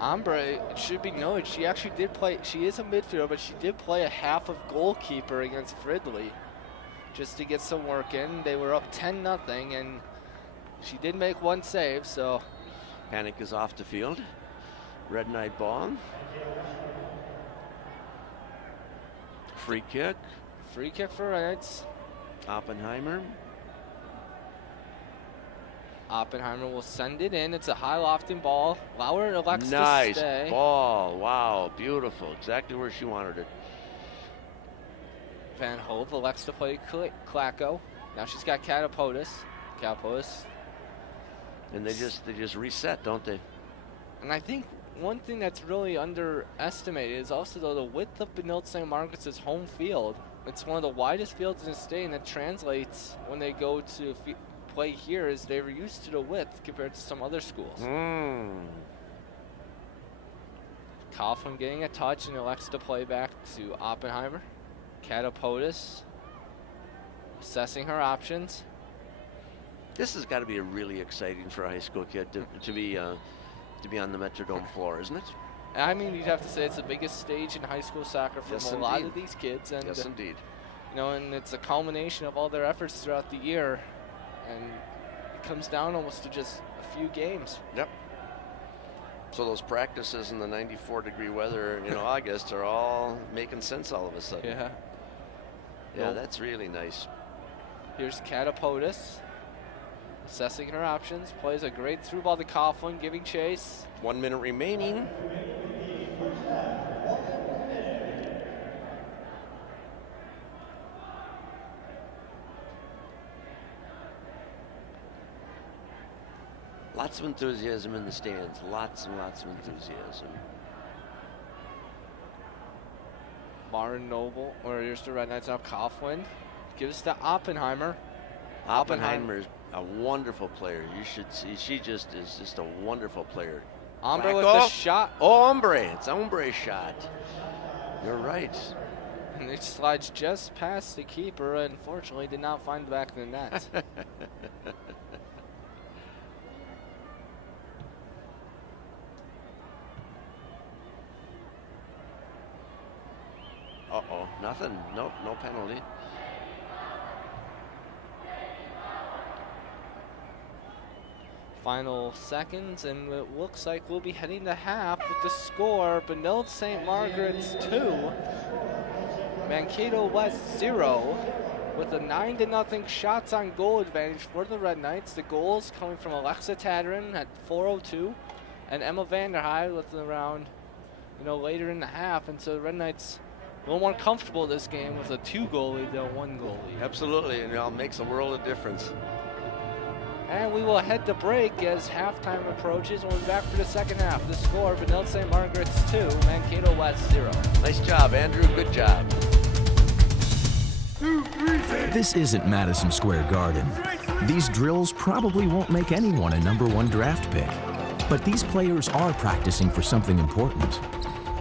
Ombre, it should be noted, she actually did play, she is a midfielder, but she did play a half of goalkeeper against Fridley just to get some work in. They were up 10-0, and she did make one save, so. Panic is off the field. Red Knight ball. Free kick. Free kick for Reds. Oppenheimer. Oppenheimer will send it in. It's a high lofting ball. Lauer elects to nice stay. ball. Wow, beautiful. Exactly where she wanted it. Van Hove elects to play Klacko. Now she's got Catapodis. And they just reset, don't they? And I think one thing that's really underestimated is also the width of Benilde-St. Margaret's home field. It's one of the widest fields in the state, and that translates when they go to play here as they were used to the width compared to some other schools. Kaufman getting a touch and elects to play back to Oppenheimer. Catapodis assessing her options. This has got to be really exciting for a high school kid to be on the Metrodome floor, isn't it? I mean, you'd have to say it's the biggest stage in high school soccer for lot of these kids, and yes, indeed. You know, and it's a culmination of all their efforts throughout the year, and it comes down almost to just a few games. Yep. So those practices in the 94-degree weather in August are all making sense all of a sudden. Yeah. Yeah, that's really nice. Here's Catapodis assessing her options. Plays a great through ball to Coughlin, giving chase. 1 minute remaining. Lots of enthusiasm in the stands. Lots and lots of enthusiasm. Maren Noble, or here's the Red Knights now. Coughlin gives to Oppenheimer. Oppenheimer's a wonderful player. You should see. She just is a wonderful player. Ombre with the shot. Oh, Ombre. It's Ombre's shot. You're right. And it slides just past the keeper. Unfortunately, did not find the back of the net. Uh-oh. Nothing. Nope. No penalty. Final seconds, and it looks like we'll be heading to half with the score. Benilde-St. Margaret's 2, Mankato West 0, with a 9-0 shots on goal advantage for the Red Knights. The goals coming from Alexa Tadrin at 4:02, and Emma Vanderheide with around, later in the half. And so the Red Knights a little more comfortable this game with a 2-goal lead than a 1-goal lead. Absolutely, and it makes a world of difference. And we will head to break as halftime approaches. We'll be back for the second half. The score, Benilde-St. Margaret's 2, Mankato West 0. Nice job, Andrew. Good job. This isn't Madison Square Garden. These drills probably won't make anyone a #1 draft pick. But these players are practicing for something important.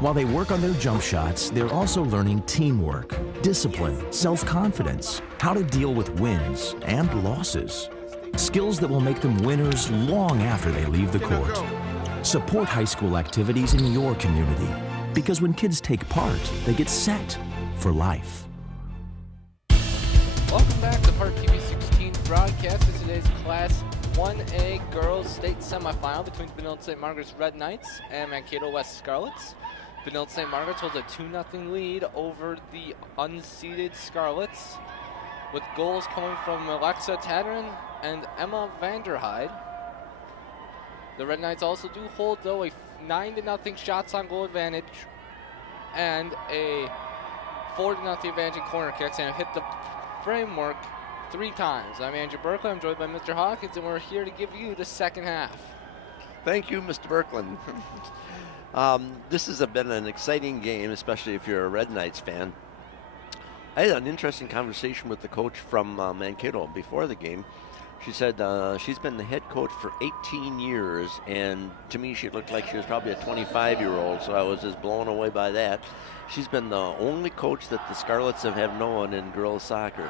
While they work on their jump shots, they're also learning teamwork, discipline, self-confidence, how to deal with wins and losses. Skills that will make them winners long after they leave the court. Support high school activities in your community, because when kids take part, they get set for life. Welcome back to ParkTV 16 broadcast of today's Class 1A Girls State Semifinal between Benilde-St. Margaret's Red Knights and Mankato West Scarlets. Benilde-St. Margaret's holds a 2-0 lead over the unseeded Scarlets, with goals coming from Alexa Tadrin and Emma Vanderheide. The Red Knights also do hold, though, a 9-0 shots on goal advantage and a 4-0 advantage in corner kicks, and have hit the framework 3 times. I'm Andrew Berkland. I'm joined by Mr. Hawkins, and we're here to give you the second half. Thank you, Mr. Berkland. This has been an exciting game, especially if you're a Red Knights fan. I had an interesting conversation with the coach from Mankato before the game. She said she's been the head coach for 18 years, and to me she looked like she was probably a 25-year-old, so I was just blown away by that. She's been the only coach that the Scarlets have known in girls soccer.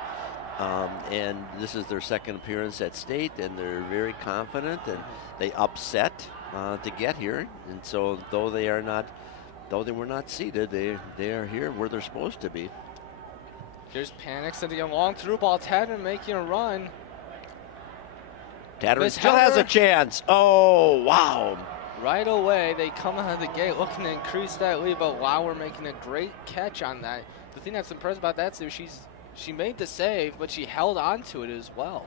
And this is their second appearance at state, and they're very confident, and they upset to get here, and so though they were not seeded, they are here where they're supposed to be. Here's Panic sending a long through ball. Tadron making a run. Tadron still has a chance. Oh, wow. Right away, they come out of the gate looking to increase that lead, but Lauer making a great catch on that. The thing that's impressive about that is she made the save, but she held on to it as well.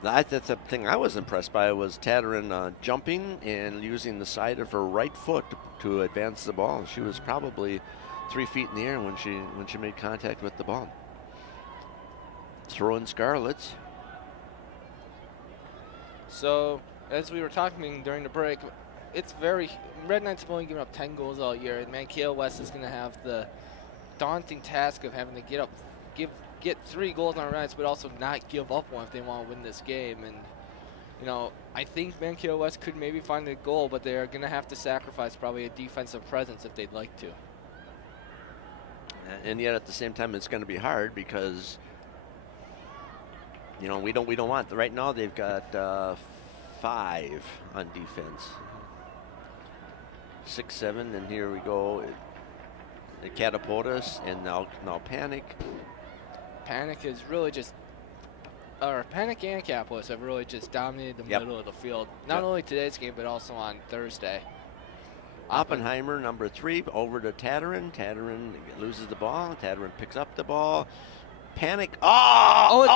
That's the thing I was impressed by was Tadron jumping and using the side of her right foot to advance the ball. She was probably 3 feet in the air when she made contact with the ball. Throwing Scarlets. So, as we were talking during the break, Red Knights have only given up 10 goals all year, and Mankato West is going to have the daunting task of having to get 3 goals on Red Knights, but also not give up one if they want to win this game. And, you know, I think Mankato West could maybe find a goal, but they're going to have to sacrifice probably a defensive presence if they'd like to. And yet at the same time, it's going to be hard because, you know, we don't want. Right now they've got 5 on defense. 6, 7, and here we go. The Catapultus, and now Panic. Panic is really just, Panic and Capos have really just dominated the middle of the field. Not only today's game, but also on Thursday. Oppenheimer, number 3, over to Tadron. Tadron loses the ball. Tadron picks up the ball. Panic. It's an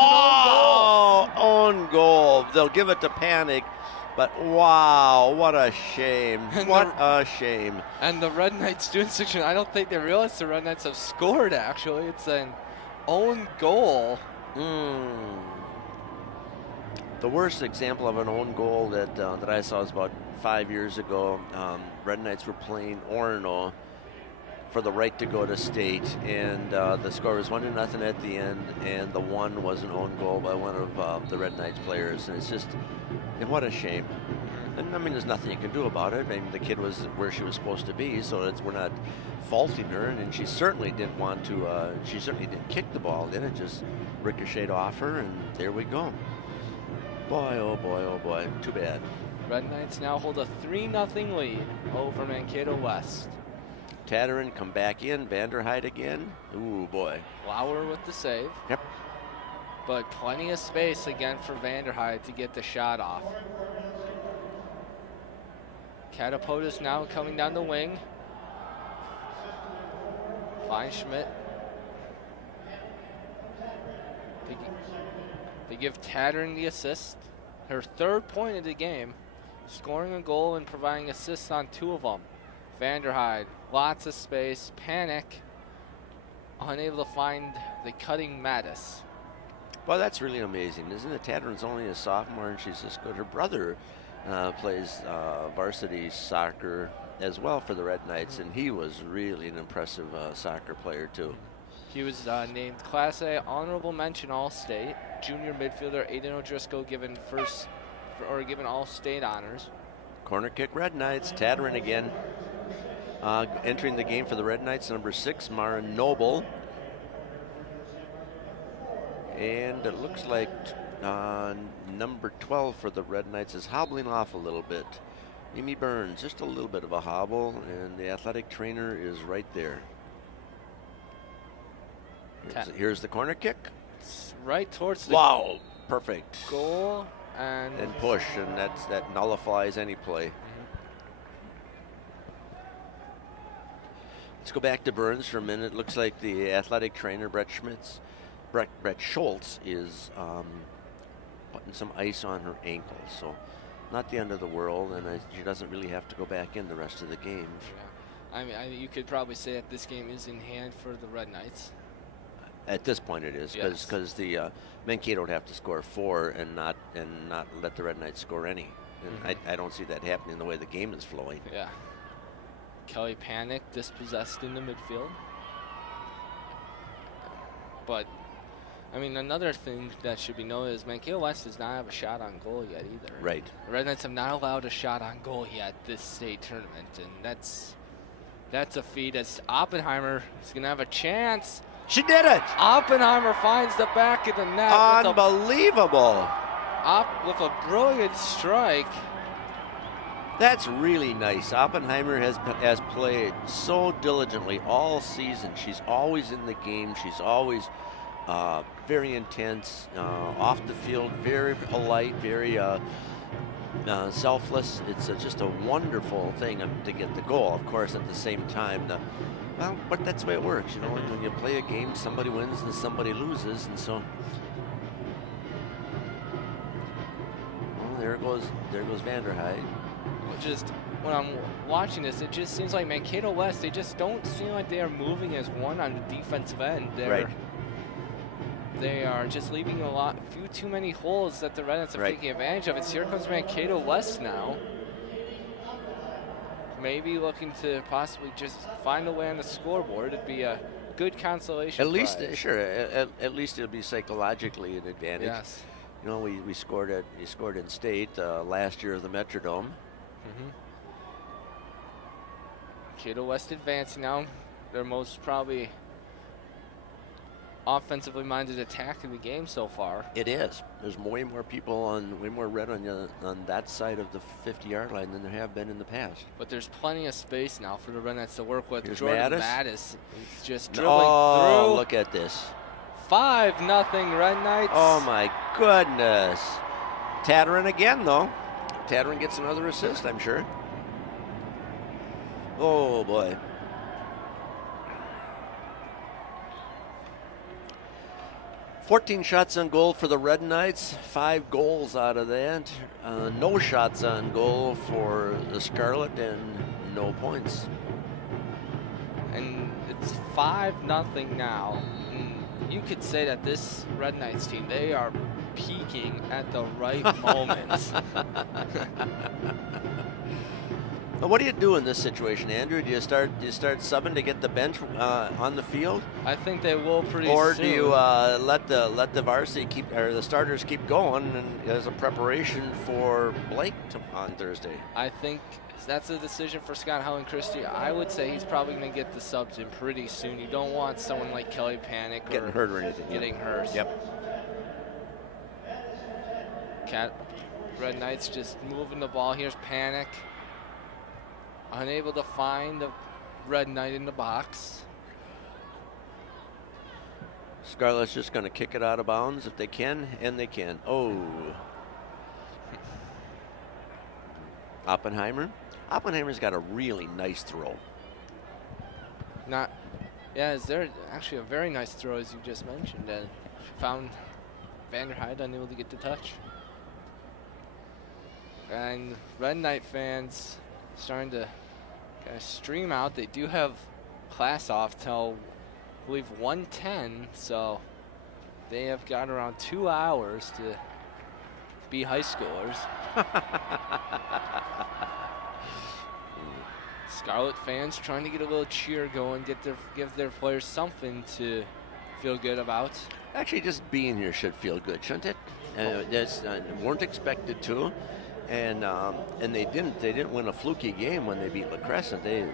own goal. They'll give it to Panic. But wow, what a shame. What a shame. And the Red Knights student section, I don't think they realize the Red Knights have scored, actually. It's an own goal. The worst example of an own goal that I saw was about 5 years ago. Red Knights were playing Orono for the right to go to state, and the score was 1-0 at the end, and the one was an own goal by one of the Red Knights players, and it's just, what a shame. And I mean, there's nothing you can do about it. I mean, the kid was where she was supposed to be, so we're not faulting her, and she certainly didn't want to, she certainly didn't kick the ball, did it? Just ricocheted off her, and there we go. Boy, oh boy, oh boy, too bad. Red Knights now hold a 3-0 lead over Mankato West. Tadron come back in, Vanderheid again. Ooh, boy. Lauer with the save. Yep. But plenty of space again for Vanderheid to get the shot off. Catapultus now coming down the wing. Feinschmidt. They give Tadron the assist. Her 3rd point of the game. Scoring a goal and providing assists on 2 of them. Vanderheid, lots of space. Panic, unable to find the cutting Mattis. Well, that's really amazing, isn't it? Tadron's only a sophomore, and she's this good. Her brother plays varsity soccer as well for the Red Knights, and he was really an impressive soccer player, too. He was named Class A Honorable Mention All-State. Junior midfielder Aiden O'Driscoll given All-State honors. Corner kick, Red Knights. Tadron again. Entering the game for the Red Knights, number 6, Mara Noble. And it looks like number 12 for the Red Knights is hobbling off a little bit. Amy Burns, just a little bit of a hobble, and the athletic trainer is right there. Here's the corner kick. It's right towards the perfect goal and push, and that nullifies any play. Let's go back to Burns for a minute. Looks like the athletic trainer, Brett Schultz, is putting some ice on her ankle. So not the end of the world, and she doesn't really have to go back in the rest of the game. Yeah. I mean, you could probably say that this game is in hand for the Red Knights. At this point it is, because the Mankato would have to score 4 and not let the Red Knights score any. And I don't see that happening the way the game is flowing. Yeah. Kelly Panic dispossessed in the midfield. But, I mean, another thing that should be noted is Mankato West does not have a shot on goal yet either. Right. The Red Knights have not allowed a shot on goal yet this state tournament, and that's a feat as Oppenheimer is going to have a chance. She did it! Oppenheimer finds the back of the net. Unbelievable! With a brilliant strike. That's really nice. Oppenheimer has played so diligently all season. She's always in the game. She's always very intense, off the field, very polite, very selfless. It's just a wonderful thing to get the goal. Of course, at the same time, but that's the way it works. You know, when you play a game, somebody wins and somebody loses, and so. Well, there goes Vanderhyde. Just when I'm watching this, it just seems like Mankato West, they just don't seem like they are moving as one on the defensive end. They are just leaving a few too many holes that the Red Knights are taking advantage of. And here comes Mankato West now. Maybe looking to possibly just find a way on the scoreboard. It'd be a good consolation prize. At least it'll be psychologically an advantage. Yes. You know, we scored in state last year of the Metrodome. Mankato West advancing now. Their most probably offensively minded attack in the game so far. It is. There's way more red on that side of the 50-yard line than there have been in the past. But there's plenty of space now for the Red Knights to work with. Here's Jordan Mattis. He's just dribbling through. through. Look at this. 5-0 Red Knights. Oh my goodness. Tatterin again though. Tatterin gets another assist, I'm sure. Oh boy. "14 shots on goal for the Red Knights, 5 goals out of that. No shots on goal for the Scarlet, and no points. And it's 5-0 now. And you could say that this Red Knights team, they are peaking at the right moment. What do you do in this situation, Andrew? Do you start subbing to get the bench on the field? I think they will pretty soon. Or do you let the varsity the starters keep going and as a preparation for Blake on Thursday? I think that's a decision for Scott Helen Christie. I would say he's probably going to get the subs in pretty soon. You don't want someone like Kelly Panic getting hurt or anything. Getting hurt. Yep. Red Knights just moving the ball. Here's Panic. Unable to find the Red Knight in the box. Scarlet's just going to kick it out of bounds if they can, and they can. Oh. Oppenheimer's got a really nice throw. Is there actually a very nice throw, as you just mentioned, and found Vanderhyde unable to get the touch. And Red Knight fans starting to kind of stream out. They do have class off till, I believe, 1:10, so they have got around 2 hours to be high schoolers. Scarlet fans trying to get a little cheer going, give their players something to feel good about. Actually, just being here should feel good, shouldn't it? Weren't expected to. And they didn't win a fluky game when they beat La Crescent. They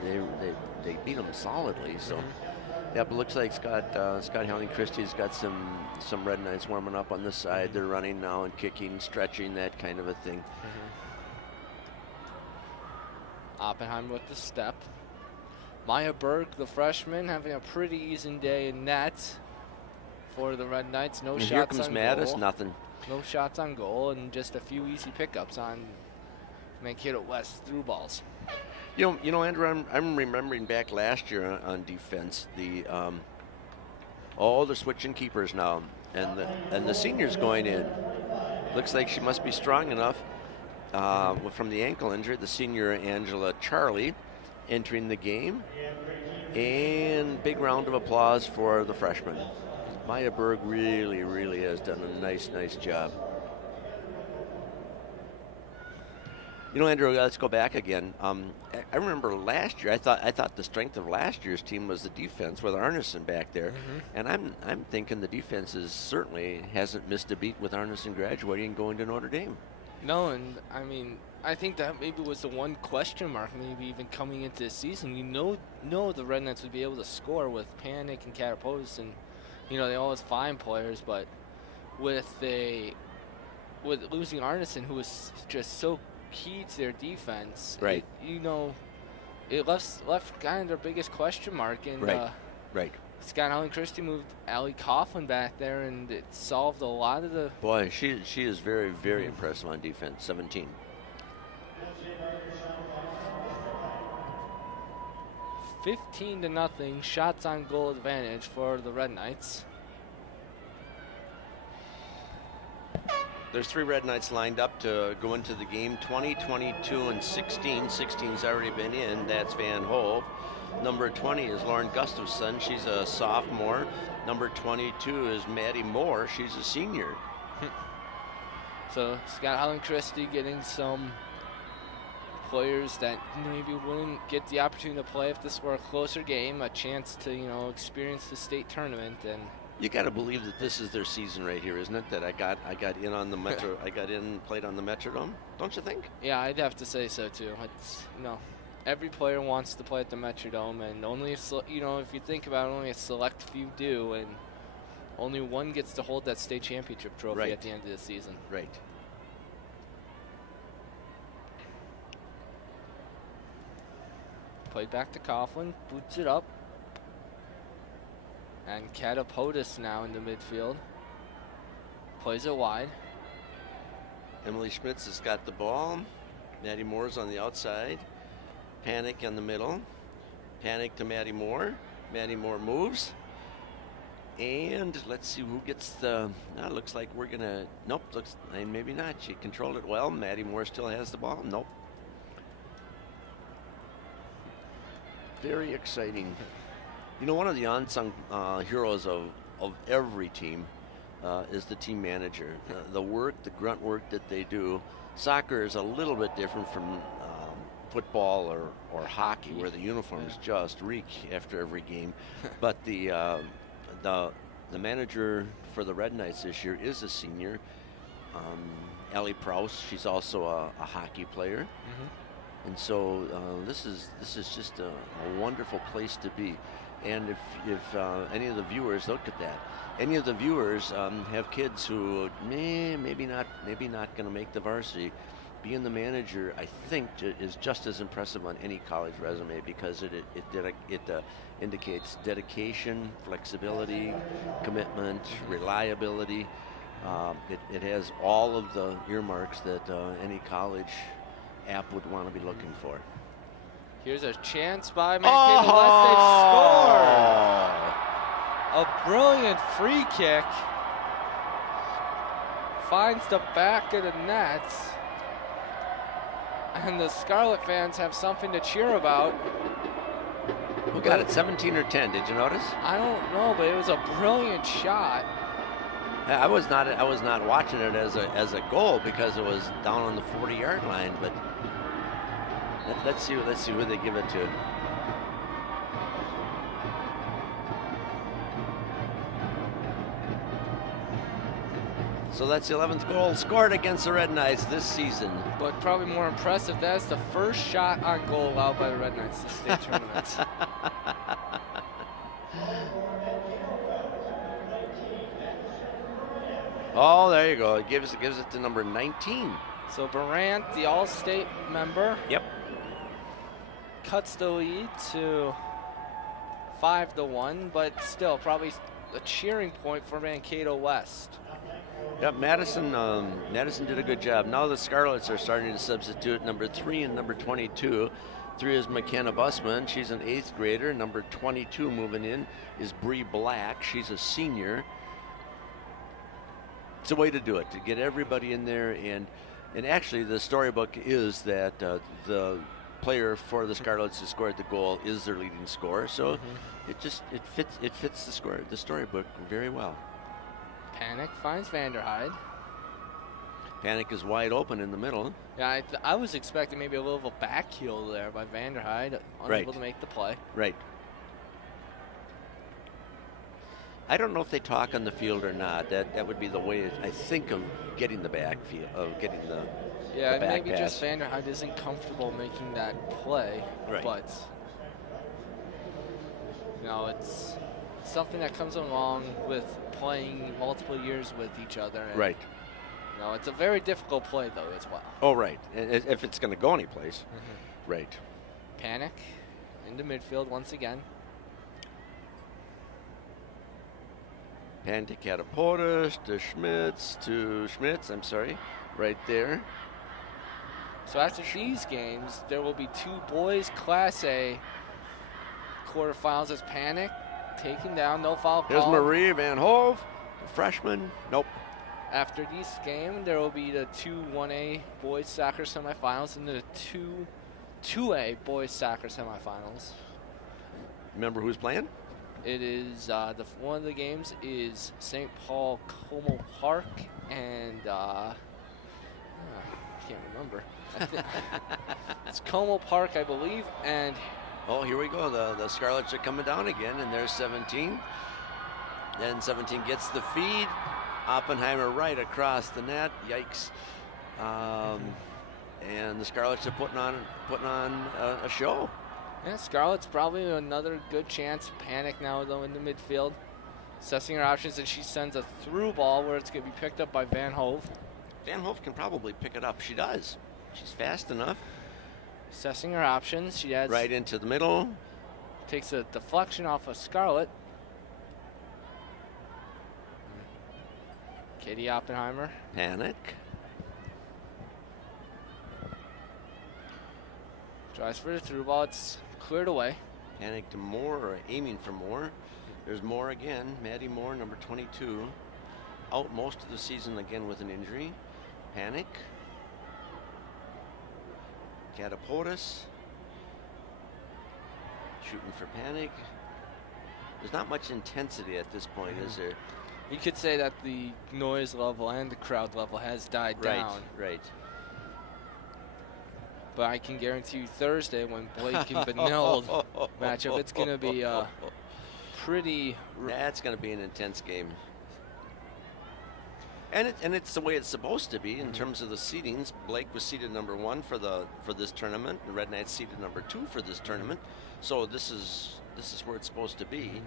beat them solidly. So, yeah, but looks like Scott Helen Christie's got some Red Knights warming up on this side. They're running now and kicking, stretching, that kind of a thing. Oppenheim with the step. Maya Berg, the freshman, having a pretty easy day in net for the Red Knights. No shots on goal. Here comes Mattis, nothing. No shots on goal and just a few easy pickups on Mankato West through balls. You know, Andrew, I'm remembering back last year on defense. They're switching keepers now, and the senior's going in. Looks like she must be strong enough from the ankle injury. The senior Angela Charlie entering the game, and big round of applause for the freshman. Maya Berg really has done a nice job. You know, Andrew, let's go back again. I remember last year, I thought the strength of last year's team was the defense with Arneson back there. And I'm thinking the defense certainly hasn't missed a beat with Arneson graduating and going to Notre Dame. No, and I mean, I think that maybe was the one question mark, maybe even coming into the season. You know the Red Knights would be able to score with Panic and Catapults, and you know, they always find players, but with losing Arneson, who was just so key to their defense. Right. It left kind of their biggest question mark. And Right. Scott Helen Christie moved Allie Coughlin back there, and it solved a lot of the. Boy, she is very, very impressive on defense. 17. 15-0 shots on goal advantage for the Red Knights. There's 3 Red Knights lined up to go into the game. 20, 22, and 16. 16's already been in. That's Van Hove. Number 20 is Lauren Gustafson. She's a sophomore. Number 22 is Maddie Moore. She's a senior. So Scott Helen Christie getting some players that maybe wouldn't get the opportunity to play if this were a closer game, a chance to experience the state tournament. And you got to believe that this is their season right here, isn't it? That I got in on the Metro. I got in, played on the Metrodome. Don't you think? Yeah, I'd have to say so too. It's every player wants to play at the Metrodome, and only if you think about it, only a select few do, and only one gets to hold that state championship trophy at the end of the season. Right. Played back to Coughlin, boots it up. And Catapodis now in the midfield. Plays it wide. Emily Schmitz has got the ball. Maddie Moore's on the outside. Panic in the middle. Panic to Maddie Moore. Maddie Moore moves. And let's see who gets the. Now it looks like we're gonna. Nope. Looks maybe not. She controlled it well. Maddie Moore still has the ball. Nope. Very exciting. One of the unsung heroes of every team is the team manager. The grunt work that they do. Soccer is a little bit different from football or hockey, where the uniforms just reek after every game. But the manager for the Red Knights this year is a senior, Allie Prouse. She's also a hockey player. Mm-hmm. And so this is just a wonderful place to be. And if any of the viewers look at that, any of the viewers have kids who maybe not going to make the varsity, being the manager, I think, is just as impressive on any college resume, because it indicates dedication, flexibility, commitment, reliability. It has all of the earmarks that any college app would want to be looking for. Here's a chance by Mankato West. They score! A brilliant free kick. Finds the back of the net. And the Scarlet fans have something to cheer about. Who got it, 17 or 10? Did you notice? I don't know, but it was a brilliant shot. I was not watching it as a goal, because it was down on the 40-yard line, but let's see who they give it to. So that's the 11th goal scored against the Red Knights this season. But probably more impressive, that's the first shot on goal allowed by the Red Knights this state tournament. Oh, there you go. It gives it to number 19. So Brandt, the All-State member. Yep. Cuts the lead to 5-1, but still probably a cheering point for Mankato West. Yep, Madison did a good job. Now the Scarlets are starting to substitute number 3 and number 22. 3 is McKenna Busman. She's an 8th grader. Number 22 moving in is Bree Black. She's a senior. It's a way to do it, to get everybody in there. And actually the storybook is that the player for the Scarlets who scored the goal is their leading scorer. So it fits the storybook very well. Panic finds Vanderhyde. Panic is wide open in the middle. Yeah, I was expecting maybe a little of a back heel there by Vanderhyde, unable to make the play. Right. I don't know if they talk on the field or not. That would be the way I think of getting the backfield, of getting the yeah, the back maybe pass. just Vanderhyde isn't comfortable making that play, right. But it's something that comes along with playing multiple years with each other. And right. No, it's a very difficult play, though, as well. Oh, right. If it's going to go anyplace. Right. Panic into midfield once again. Pan to Cataportas, to Schmitz, I'm sorry, right there. So after these games, there will be 2 boys Class A quarterfinals as Panic taken down, no foul call. Here's Marie Van Hove, freshman. Nope. After this game, there will be the 2 1A boys soccer semifinals and the 2A boys soccer semifinals. Remember who's playing? It is one of the games is St. Paul Como Park and I can't remember. It's Como Park, I believe, and oh, here we go. The Scarlets are coming down again, and there's 17. And 17 gets the feed. Oppenheimer right across the net. Yikes! And the Scarlets are putting on a show. Yeah, Scarlett's probably another good chance. Panic now, though, in the midfield. Assessing her options, and she sends a through ball where it's going to be picked up by Van Hove. Van Hove can probably pick it up. She does. She's fast enough. Assessing her options. She adds right into the middle. Takes a deflection off of Scarlett. Katie Oppenheimer. Panic. Tries for the through ball. It's cleared away. Panic to Moore, or aiming for Moore. There's Moore again. Maddie Moore, number 22. Out most of the season again with an injury. Panic. Cataportas. Shooting for Panic. There's not much intensity at this point, is there? You could say that the noise level and the crowd level has died down. Right. But I can guarantee you Thursday when Blake and Benilde match up, it's going to be pretty... That's going to be an intense game. And it's the way it's supposed to be in terms of the seedings. Blake was seeded number 1 for this tournament. The Red Knights seeded number 2 for this tournament. So this is where it's supposed to be.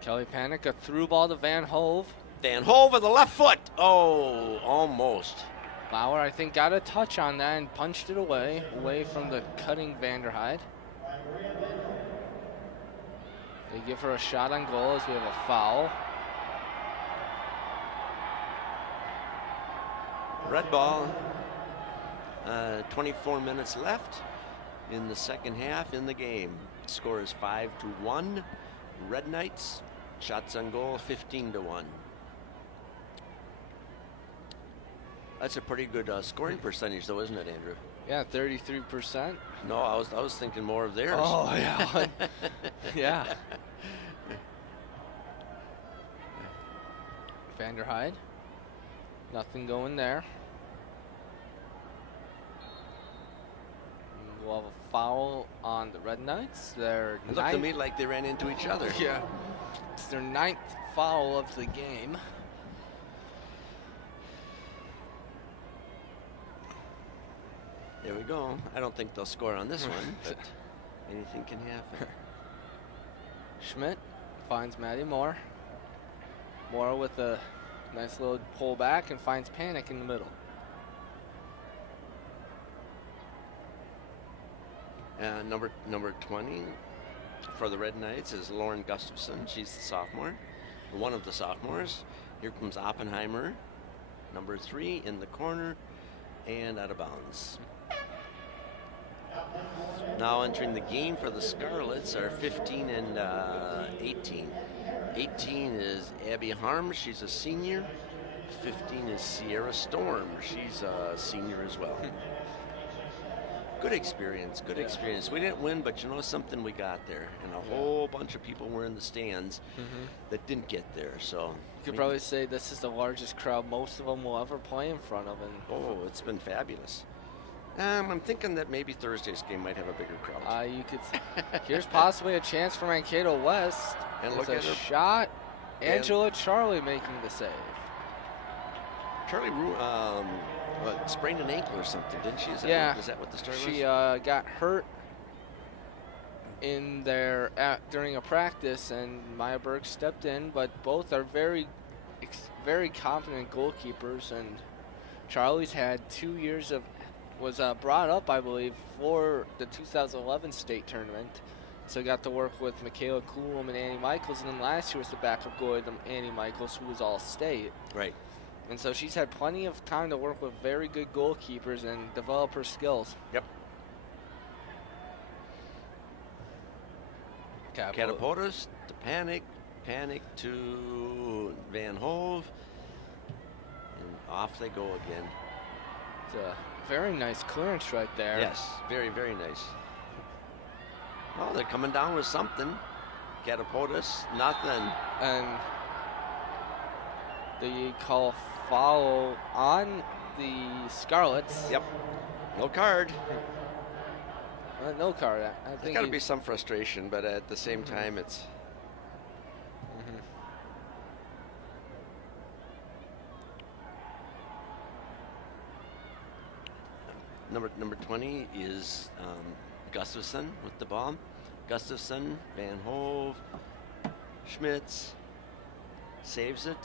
Kelly Panic, a through ball to Van Hove. Van Hove with the left foot. Oh, almost. Bauer, I think, got a touch on that and punched it away from the cutting Vanderhyde. They give her a shot on goal as we have a foul. Red ball. 24 minutes left in the second half in the game. Score is 5-1. Red Knights. Shots on goal 15-1. That's a pretty good scoring percentage, though, isn't it, Andrew? Yeah, 33%. No, I was thinking more of theirs. Oh yeah, yeah. Vanderhyde, nothing going there. We'll have a foul on the Red Knights. It looked to me like they ran into each other. Yeah, it's their 9th foul of the game. There we go. I don't think they'll score on this one, but anything can happen. Schmidt finds Maddie Moore. Moore with a nice little pull back and finds Panic in the middle. Number 20 for the Red Knights is Lauren Gustafson. She's the sophomore, one of the sophomores. Here comes Oppenheimer, number 3 in the corner and out of bounds. Now entering the game for the Scarlets are 15 and 18. 18 is Abby Harms, she's a senior. 15 is Sierra Storm, she's a senior as well. Good experience, good experience. We didn't win, but you know something, we got there. And a whole bunch of people were in the stands that didn't get there, so. You could probably say this is the largest crowd most of them will ever play in front of. And oh, it's been fabulous. I'm thinking that maybe Thursday's game might have a bigger crowd. You could. Here's possibly a chance for Mankato West. And look at a her shot. Angela Charlie making the save. Charlie sprained an ankle or something, didn't she? Is that what the story was? She got hurt in there during a practice, and Maya Berg stepped in. But both are very very competent goalkeepers, and Charlie's had 2 years of, was brought up, I believe, for the 2011 state tournament. So got to work with Michaela Coulomb and Annie Michaels, and then last year was the backup goalie, Annie Michaels, who was all state. Right. And so she's had plenty of time to work with very good goalkeepers and develop her skills. Yep. Catapultus to Panic to Van Hove, and off they go again. It's a very nice clearance right there. Yes, very, very nice. Oh, they're coming down with something. Catapultus, nothing. And they call a foul on the Scarlets. Yep. No card. No card. I There's think got to be some frustration, but at the same time, it's. Number 20 is Gustafson with the ball. Gustafson, Van Hove, Schmitz saves it,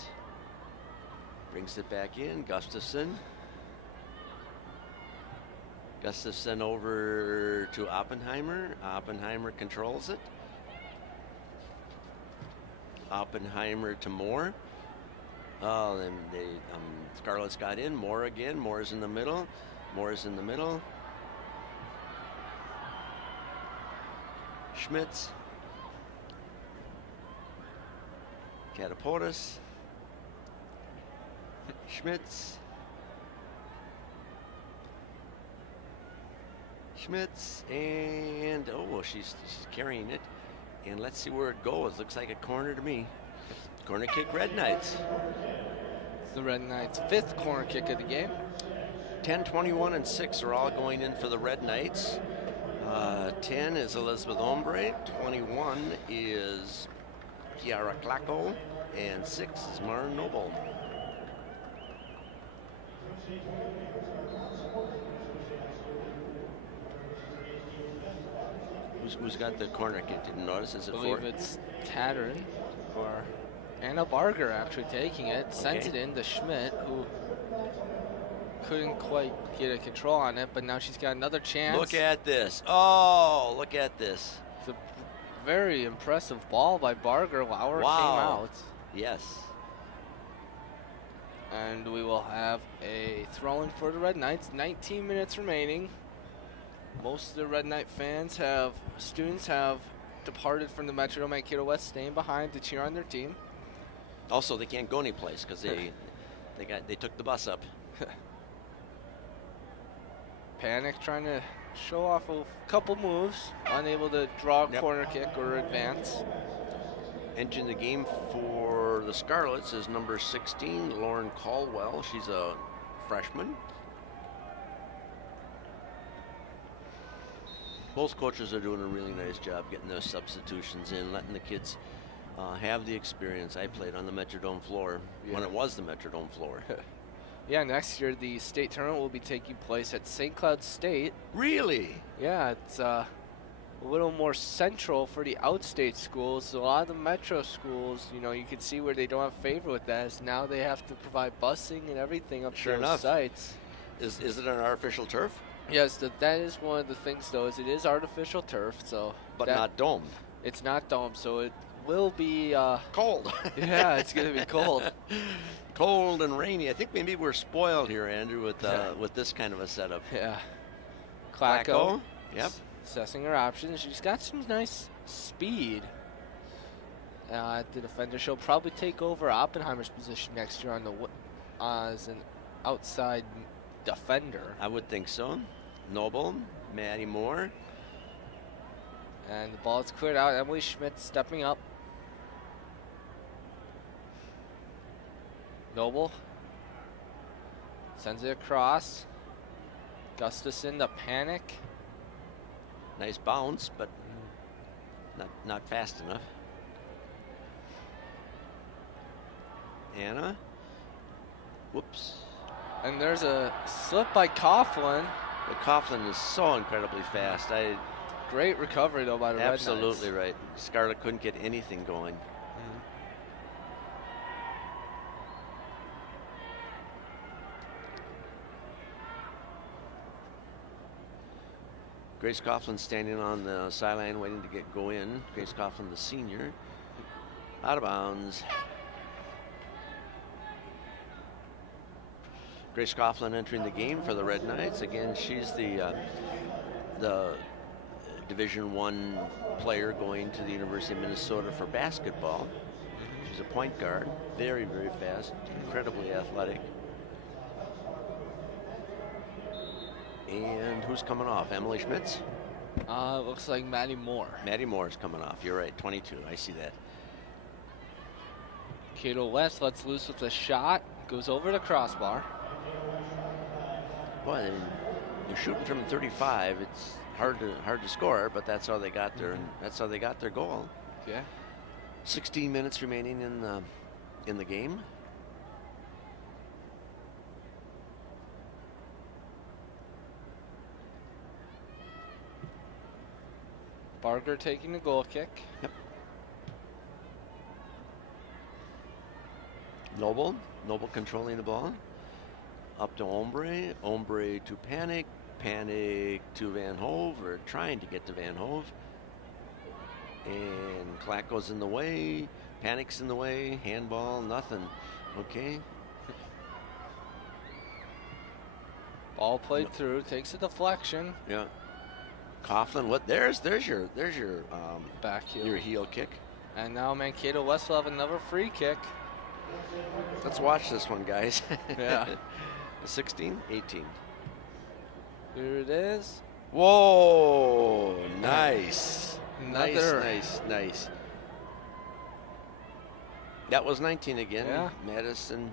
brings it back in. Gustafson over to Oppenheimer. Oppenheimer controls it. Oppenheimer to Moore. Oh, then they Scarlets got in. Moore again. Moore's in the middle. Moore's in the middle. Schmitz. Catapultus. Schmitz. Schmitz, and oh, she's carrying it. And let's see where it goes. Looks like a corner to me. Corner kick, Red Knights. It's the Red Knights' 5th corner kick of the game. 10, 21, and 6 are all going in for the Red Knights. 10 is Elizabeth Ombre, 21 is Kiara Clacko, and 6 is Mara Noble. Who's got the corner kick? Didn't notice. Is it I believe it's Tattern or Anna Barger actually taking it. Sent it in to Schmidt, who couldn't quite get a control on it, but now she's got another chance. Look at this. Oh, look at this. It's a very impressive ball by Barger. Lauer came out. Yes. And we will have a throw-in for the Red Knights. 19 minutes remaining. Most of the Red Knight students have departed from the Metrodome Mankato West, staying behind to cheer on their team. Also, they can't go anyplace because they took the bus up. Panic trying to show off a couple moves, unable to draw a corner kick or advance. Entering the game for the Scarlets is number 16, Lauren Caldwell. She's a freshman. Both coaches are doing a really nice job getting their substitutions in, letting the kids have the experience. I played on the Metrodome floor when it was the Metrodome floor. Yeah, next year the state tournament will be taking place at St. Cloud State. Really? Yeah, it's a little more central for the outstate schools. A lot of the metro schools, you know, you can see where they don't have favor with that, is now they have to provide busing and everything up to those sites. Is it an artificial turf? Yes, that is one of the things, though, is it is artificial turf, so. But not domed. It's not domed, so it will be cold. Yeah, it's going to be cold. Cold and rainy. I think maybe we're spoiled here, Andrew, with this kind of a setup. Yeah. Clacko. Yep. Assessing her options. She's got some nice speed. At the defender, she'll probably take over Oppenheimer's position next year on the as an outside defender. I would think so. Noble, Maddie Moore. And the ball is cleared out. Emily Schmidt stepping up. Noble sends it across. Gustafson to Panic. Nice bounce, but not fast enough. Anna. Whoops. And there's a slip by Coughlin. But Coughlin is so incredibly fast. Great recovery, though, by the Red Knights. Absolutely right. Scarlett couldn't get anything going. Grace Coughlin standing on the sideline waiting to go in. Grace Coughlin, the senior. Out of bounds. Grace Coughlin entering the game for the Red Knights. Again, she's the Division I player going to the University of Minnesota for basketball. She's a point guard, very, very fast, incredibly athletic. And who's coming off? Emily Schmitz? Looks like Maddie Moore. Maddie Moore is coming off. You're right, 22. I see that. Cato West lets loose with a shot. Goes over the crossbar. Boy, they're shooting from 35. It's hard to score, but that's how they got their goal. Yeah. 16 minutes remaining in the game. Barger taking the goal kick. Yep. Noble controlling the ball. Up to Ombre to Panic to Van Hove, or trying to get to Van Hove. And Klacko's in the way, Panic's in the way, handball, nothing. Okay. Ball played through, takes a deflection. Yeah. Coughlin, what? There's your Back heel. Your heel kick. And now Mankato West will have another free kick. Let's watch this one, guys. Yeah. 16, 18. Here it is. Whoa, nice. Another. Nice. That was 19 again. Yeah. Madison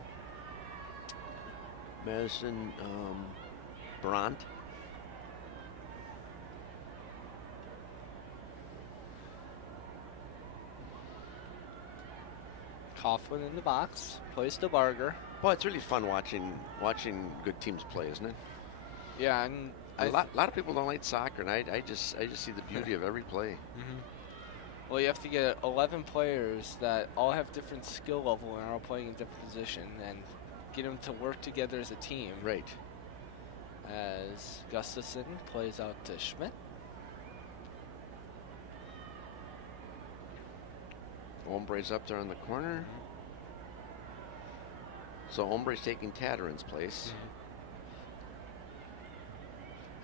Brandt. Coughlin in the box. Plays to Barger. Boy, it's really fun watching good teams play, isn't it? Yeah, and A lot of people don't like soccer, and I just see the beauty of every play. Well, you have to get 11 players that all have different skill level and are all playing in different position, and get them to work together as a team. Right. As Gustafson plays out to Schmidt. Ombre's up there in the corner. So Ombre's taking Tattarin's place.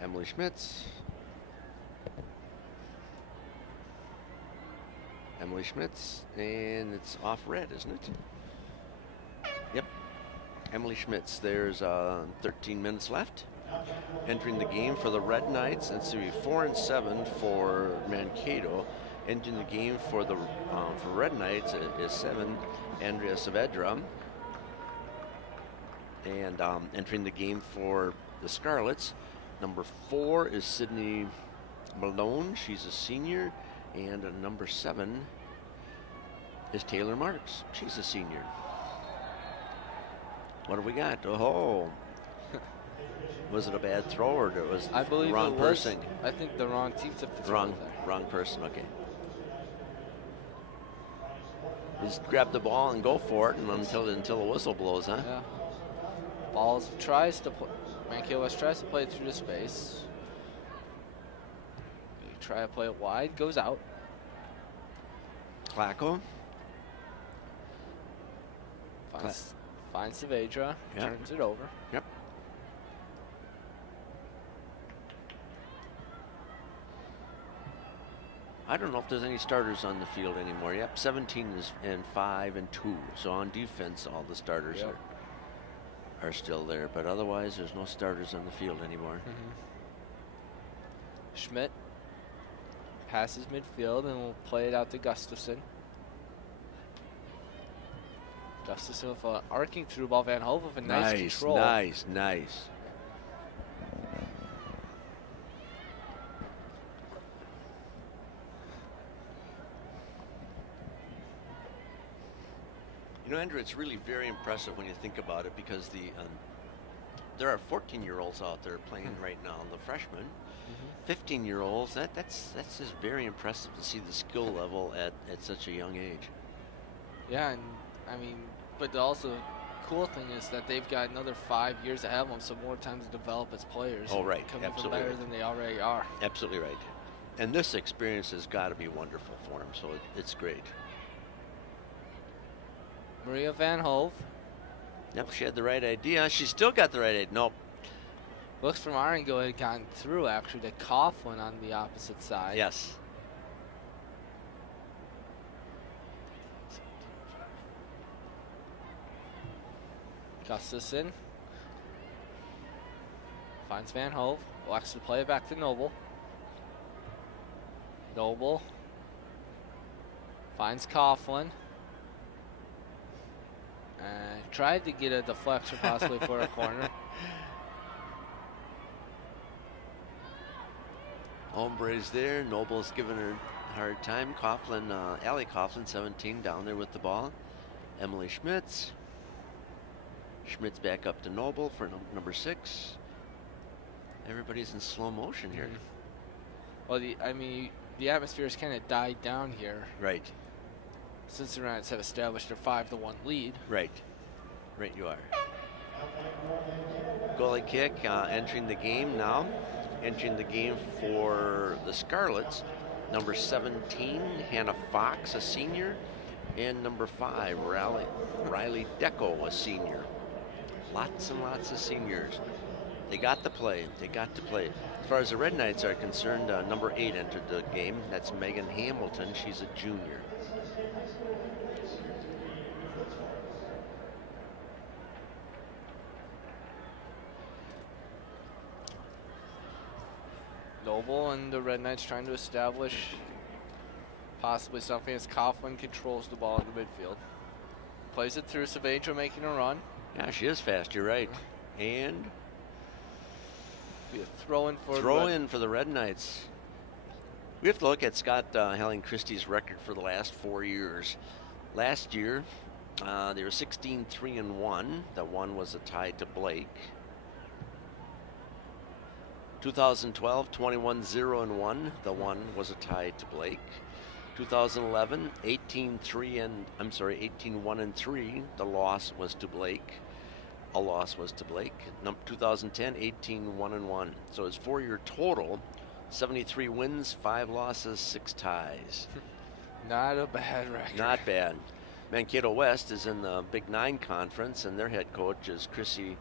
Emily Schmitz. And it's off red, isn't it? Yep. Emily Schmitz. There's 13 minutes left. Entering the game for the Red Knights. It's going to be 4-7 for Mankato. Entering the game for the for Red Knights is 7, Andrea Saavedra. And entering the game for the Scarlets, number 4 is Sydney Malone. She's a senior. And number 7 is Taylor Marks. She's a senior. What do we got? Oh. Was it a bad throw, or was I believe the wrong it was, person? I think the wrong team took the throw there. Wrong person, okay. Just grab the ball and go for it, and until the whistle blows, huh? Yeah. Mankato West tries to play it through the space. They try to play it wide, goes out. Klacko. Finds Saavedra, turns it over. Yep. I don't know if there's any starters on the field anymore. Yep, 17 and 5 and 2. So on defense, all the starters are still there, but otherwise, there's no starters on the field anymore. Schmidt passes midfield and will play it out to Gustafson. Gustafson with an arcing through ball. Van Hove with a nice control. Nice. You know, Andrew, it's really very impressive when you think about it, because there are 14-year-olds out there playing right now, the freshmen. 15-year-olds, that's just very impressive to see the skill level at such a young age. Yeah, and I mean, but also cool thing is that they've got another 5 years ahead of them, so more time to develop as players. Oh, and right. Come even Absolutely better right. than they already are. Absolutely right. And this experience has got to be wonderful for him, so it's great. Maria Van Hove. Yep, she had the right idea. She still got the right idea. Nope. Looks from our angle it had gotten through actually to Coughlin on the opposite side. Yes. Gustafson finds Van Hove. Elects to play it back to Noble. Noble finds Coughlin. Tried to get a deflection possibly for a corner. Hombre's there. Noble's giving her a hard time. Coughlin, Allie Coughlin, 17, down there with the ball. Emily Schmitz. Schmitz back up to Noble for number 6. Everybody's in slow motion here. Well, the atmosphere has kind of died down here. Right. Since the Reds have established their 5-1 lead. Right. Right, you are. Goalie kick entering the game now. Entering the game for the Scarlets. Number 17, Hannah Fox, a senior. And number 5, Riley Deco, a senior. Lots and lots of seniors. They got to play. They got to play. As far as the Red Knights are concerned, number 8 entered the game. That's Megan Hamilton. She's a junior. Noble and the Red Knights trying to establish possibly something as Coughlin controls the ball in the midfield. Plays it through, Saavedra making a run. Yeah, she is fast, you're right. And be a throw-in for the Red Knights. We have to look at Scott Helling Christie's record for the last 4 years. Last year, they were 16-3-1. The one was a tie to Blake. 2012, 21-0-1. The one was a tie to Blake. 2011, 18-1-3. The loss was to Blake. A loss was to Blake. 2010, 18-1-1. So his 4-year total, 73 wins, 5 losses, 6 ties. Not a bad record. Not bad. Mankato West is in the Big 9 conference, and their head coach is Chrissy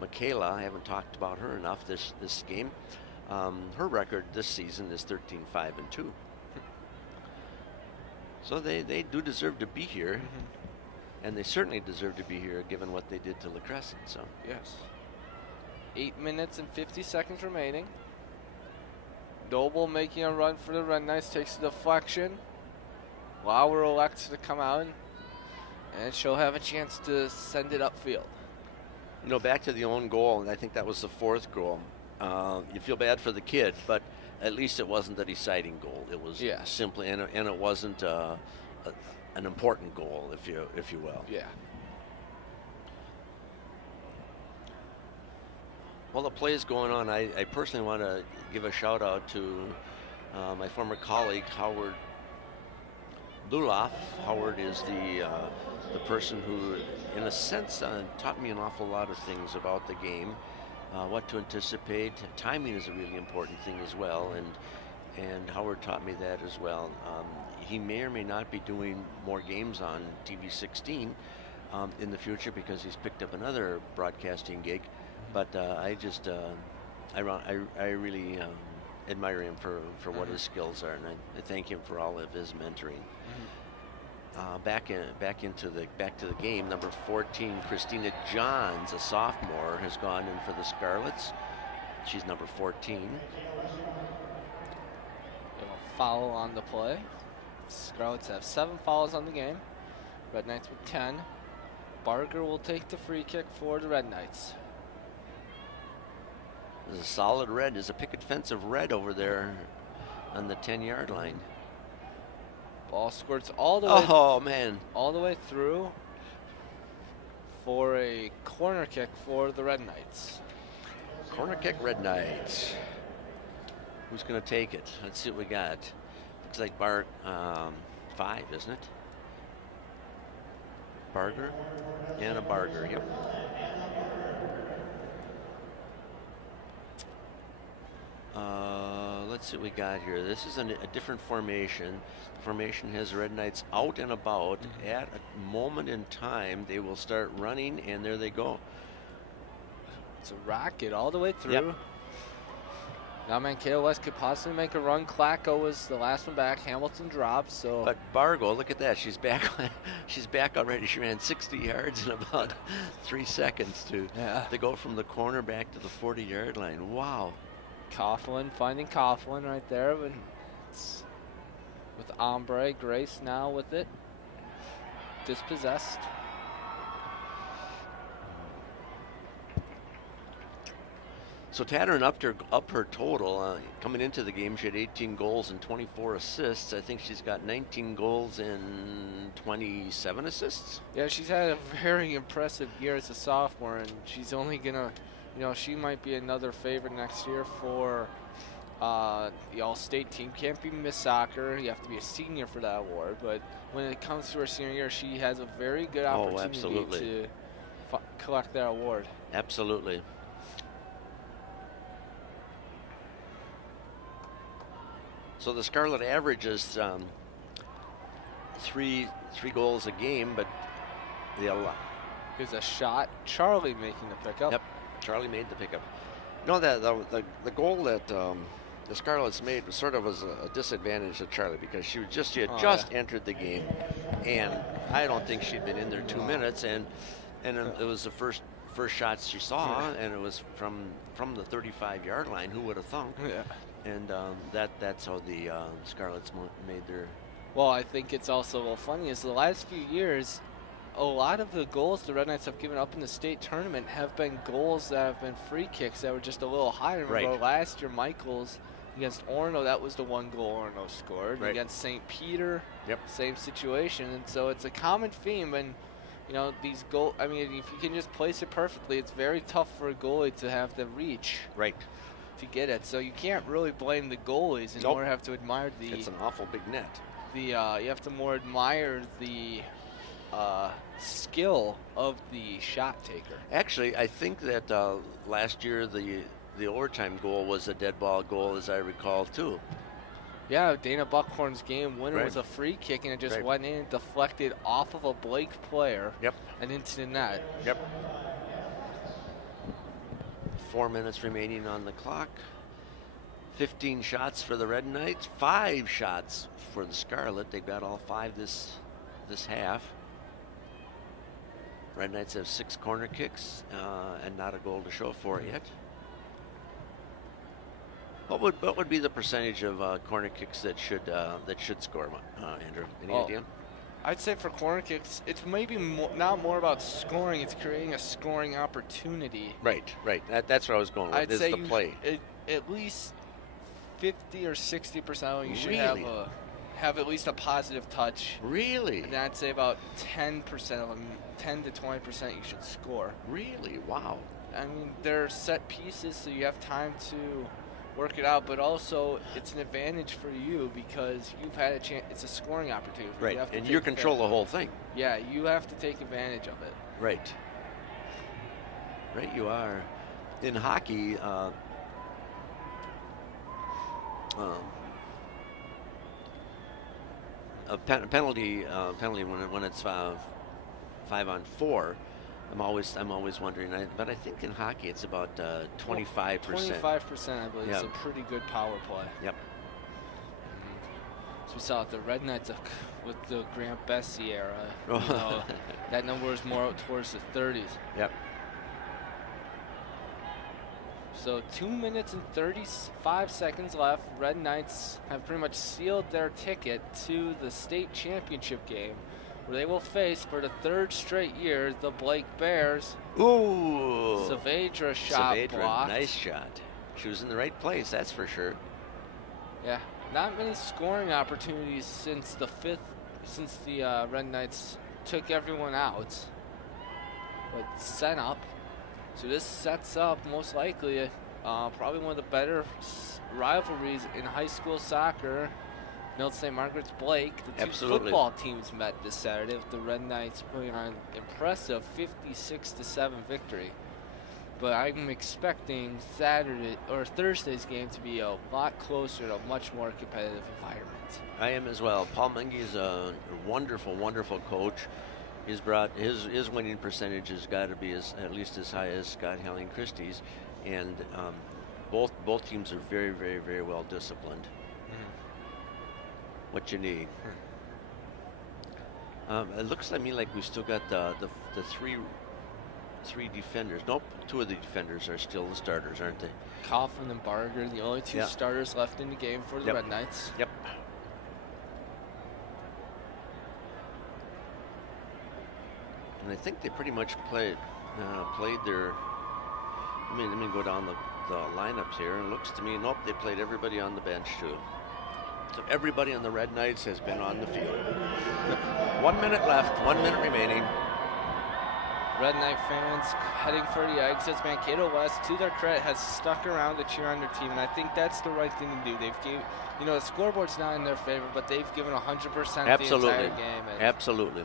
Michaela. I haven't talked about her enough this game. Her record this season is 13-5-2. So they do deserve to be here, and they certainly deserve to be here given what they did to La Crescent. So yes. 8 minutes and 50 seconds remaining. Noble making a run for the Red Knights, takes a deflection. Lauer elects to come out, and she'll have a chance to send it upfield. You know, back to the own goal, and I think that was the 4th goal. You feel bad for the kid, but at least it wasn't a deciding goal. It was simply, and it wasn't an important goal, if you will. Yeah. While the play is going on, I personally want to give a shout out to my former colleague Howard Luloff. Howard is the person who, in a sense, taught me an awful lot of things about the game, what to anticipate. Timing is a really important thing as well, and Howard taught me that as well. He may or may not be doing more games on TV 16 in the future because he's picked up another broadcasting gig. But I really admire him for what his skills are, and I thank him for all of his mentoring. Back to the game. Number 14, Christina Johns, a sophomore, has gone in for the Scarlets. She's number 14. A foul on the play. Scarlets have 7 fouls on the game. Red Knights with 10. Barger will take the free kick for the Red Knights. There's a solid red. There's a picket fence of red over there on the 10-yard line. Ball squirts all the way. Oh man! All the way through for a corner kick for the Red Knights. Corner kick, Red Knights. Who's going to take it? Let's see what we got. Looks like bar 5, isn't it? Barger? Anna Barger, yep. Let's see what we got here. This is a different formation. The formation has Red Knights out and about. At a moment in time, they will start running, and there they go. It's a rocket all the way through. Yep. Now Mankato West could possibly make a run. Clacko was the last one back. Hamilton dropped, so. But Bargo, look at that. She's back. She's back already. She ran 60 yards in about 3 seconds to go from the corner back to the 40-yard line. Wow. Coughlin, finding Coughlin right there, but it's with Ombre. Grace now with it. Dispossessed. So Tattern up her total. Coming into the game, she had 18 goals and 24 assists. I think she's got 19 goals and 27 assists. Yeah, she's had a very impressive year as a sophomore, and she's only gonna, she might be another favorite next year for the All-State team. Can't be Miss Soccer. You have to be a senior for that award. But when it comes to her senior year, she has a very good opportunity to collect that award. Absolutely. So the Scarlet averages three goals a game, but Here's a shot. Charlie making the pickup. Yep, Charlie made the pickup. No, the goal that the Scarlets made was sort of a disadvantage to Charlie because she had just entered the game, and I don't think she'd been in there 2 minutes, and it was the first shots she saw, and it was from the 35-yard line. Who would have thunk? Yeah. And that's how the Scarlets made their. Well, I think it's also a little funny is the last few years, a lot of the goals the Red Knights have given up in the state tournament have been goals that have been free kicks that were just a little higher. Remember last year, Michaels against Orono, that was the one goal Orono scored. Right. Against St. Peter, same situation. And so it's a common theme. And, these goals, I mean, if you can just place it perfectly, it's very tough for a goalie to have the reach. Right. To get it, so you can't really blame the goalies, and you have to admire the. It's an awful big net. You have to more admire the skill of the shot taker. Actually, I think that last year the overtime goal was a dead ball goal, as I recall too. Yeah, Dana Buckhorn's game winner was a free kick, and it just went in and deflected off of a Blake player. And into the net. 4 minutes remaining on the clock. 15 shots for the Red Knights, 5 shots for the Scarlet. They've got all 5 this half. Red Knights have 6 corner kicks and not a goal to show for it yet. What would be the percentage of corner kicks that should score, Andrew? Any idea? I'd say for corner kicks, it's maybe not more about scoring. It's creating a scoring opportunity. Right. That's what I was going with. I'd say the play. At least 50 or 60% of them you should have at least a positive touch. Really? And I'd say about 10% of them, 10 to 20% you should score. Really? Wow. I mean, they're set pieces, so you have time to work it out, but also it's an advantage for you because you've had a chance. It's a scoring opportunity. Right, and you control the whole thing. Yeah, you have to take advantage of it. Right, you are. In hockey, a penalty when it's 5-on-4. I'm always wondering, but I think in hockey it's about 25%. 25%, I believe, is a pretty good power play. Yep. So we saw it, the Red Knights with the Grant Bessie era. That number is more out towards the 30s. Yep. So 2 minutes and 35 seconds left. Red Knights have pretty much sealed their ticket to the state championship game, where they will face for the 3rd straight year the Blake Bears. Ooh! Saavedra shot blocked. Nice shot. She was in the right place, that's for sure. Yeah, not many scoring opportunities since the Red Knights took everyone out. But set up. So this sets up most likely probably one of the better rivalries in high school soccer Benilde-St. Margaret's Blake. The two football teams met this Saturday with the Red Knights putting on an impressive 56-7 victory. But I'm expecting Thursday's game to be a lot closer to a much more competitive environment. I am as well. Paul Mungy is a wonderful, wonderful coach. He's brought his winning percentage has got to be at least as high as Scott Helling Christie's, and both teams are very, very, very well disciplined. What you need. It looks to me like we still got the three defenders. Nope, two of the defenders are still the starters, aren't they? Coughlin and Barger, the only two starters left in the game for the Red Knights. Yep. And I think they pretty much played their. Let me go down the lineups here. It looks to me, nope, they played everybody on the bench too. So everybody on the Red Knights has been on the field. 1 minute left, 1 minute remaining. Red Knight fans heading for the exits. Mankato West, to their credit, has stuck around to cheer on their team, and I think that's the right thing to do. They've given, the scoreboard's not in their favor, but they've given 100% the entire game. Absolutely.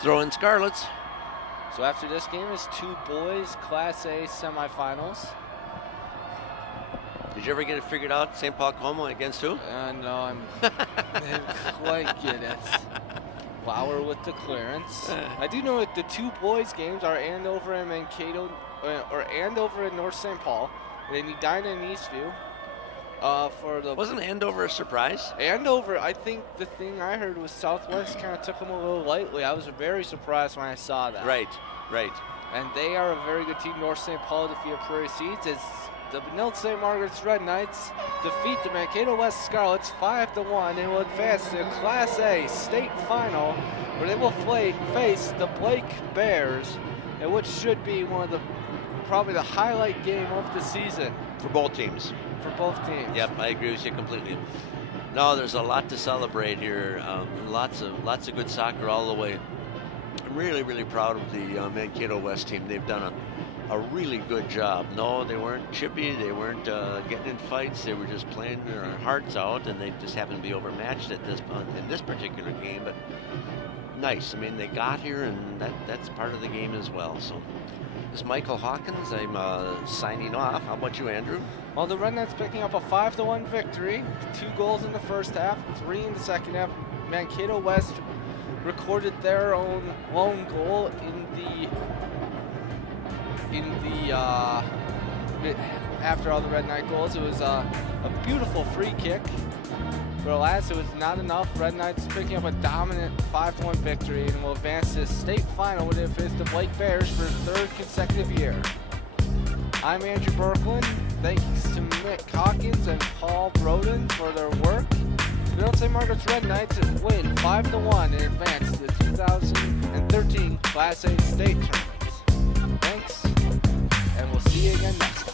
Throw in Scarlets. So after this game is two boys Class A semifinals. Did you ever get it figured out? St. Paul Como against who? No, I didn't quite get it. Bauer with the clearance. I do know that the two boys games are Andover and Mankato, or Andover and North St. Paul, and then Edina and Eastview. Wasn't Andover a surprise? Andover, I think the thing I heard was Southwest kind of took them a little lightly. I was very surprised when I saw that. Right. And they are a very good team. North St. Paul defeated Prairie Seeds as the Benilde-St. Margaret's Red Knights defeat the Mankato West Scarlets 5-1 and will advance to the Class A state final, where they will face the Blake Bears, and which should be probably the highlight game of the season. For both teams. Yep, I agree with you completely. No, there's a lot to celebrate here. Lots of good soccer all the way. I'm really, really proud of the Mankato West team. They've done a really good job. No, they weren't chippy. They weren't getting in fights. They were just playing their hearts out, and they just happened to be overmatched in this particular game. But nice. I mean, they got here, and that's part of the game as well. So. This is Michael Hawkins. I'm signing off. How about you, Andrew? Well, the Red Knights picking up a 5-1 victory. 2 goals in the first half, 3 in the second half. Mankato West recorded their own lone goal after all the Red Knight goals. It was a beautiful free kick. But alas, it was not enough. Red Knights picking up a dominant 5-1 victory and will advance to the state final where they face the Blake Bears for the 3rd consecutive year. I'm Andrew Berkland. Thanks to Mick Hawkins and Paul Broden for their work. Benilde-St. Margaret's Red Knights win 5-1 and advance to the 2013 Class A state tournament. Thanks, and we'll see you again next time.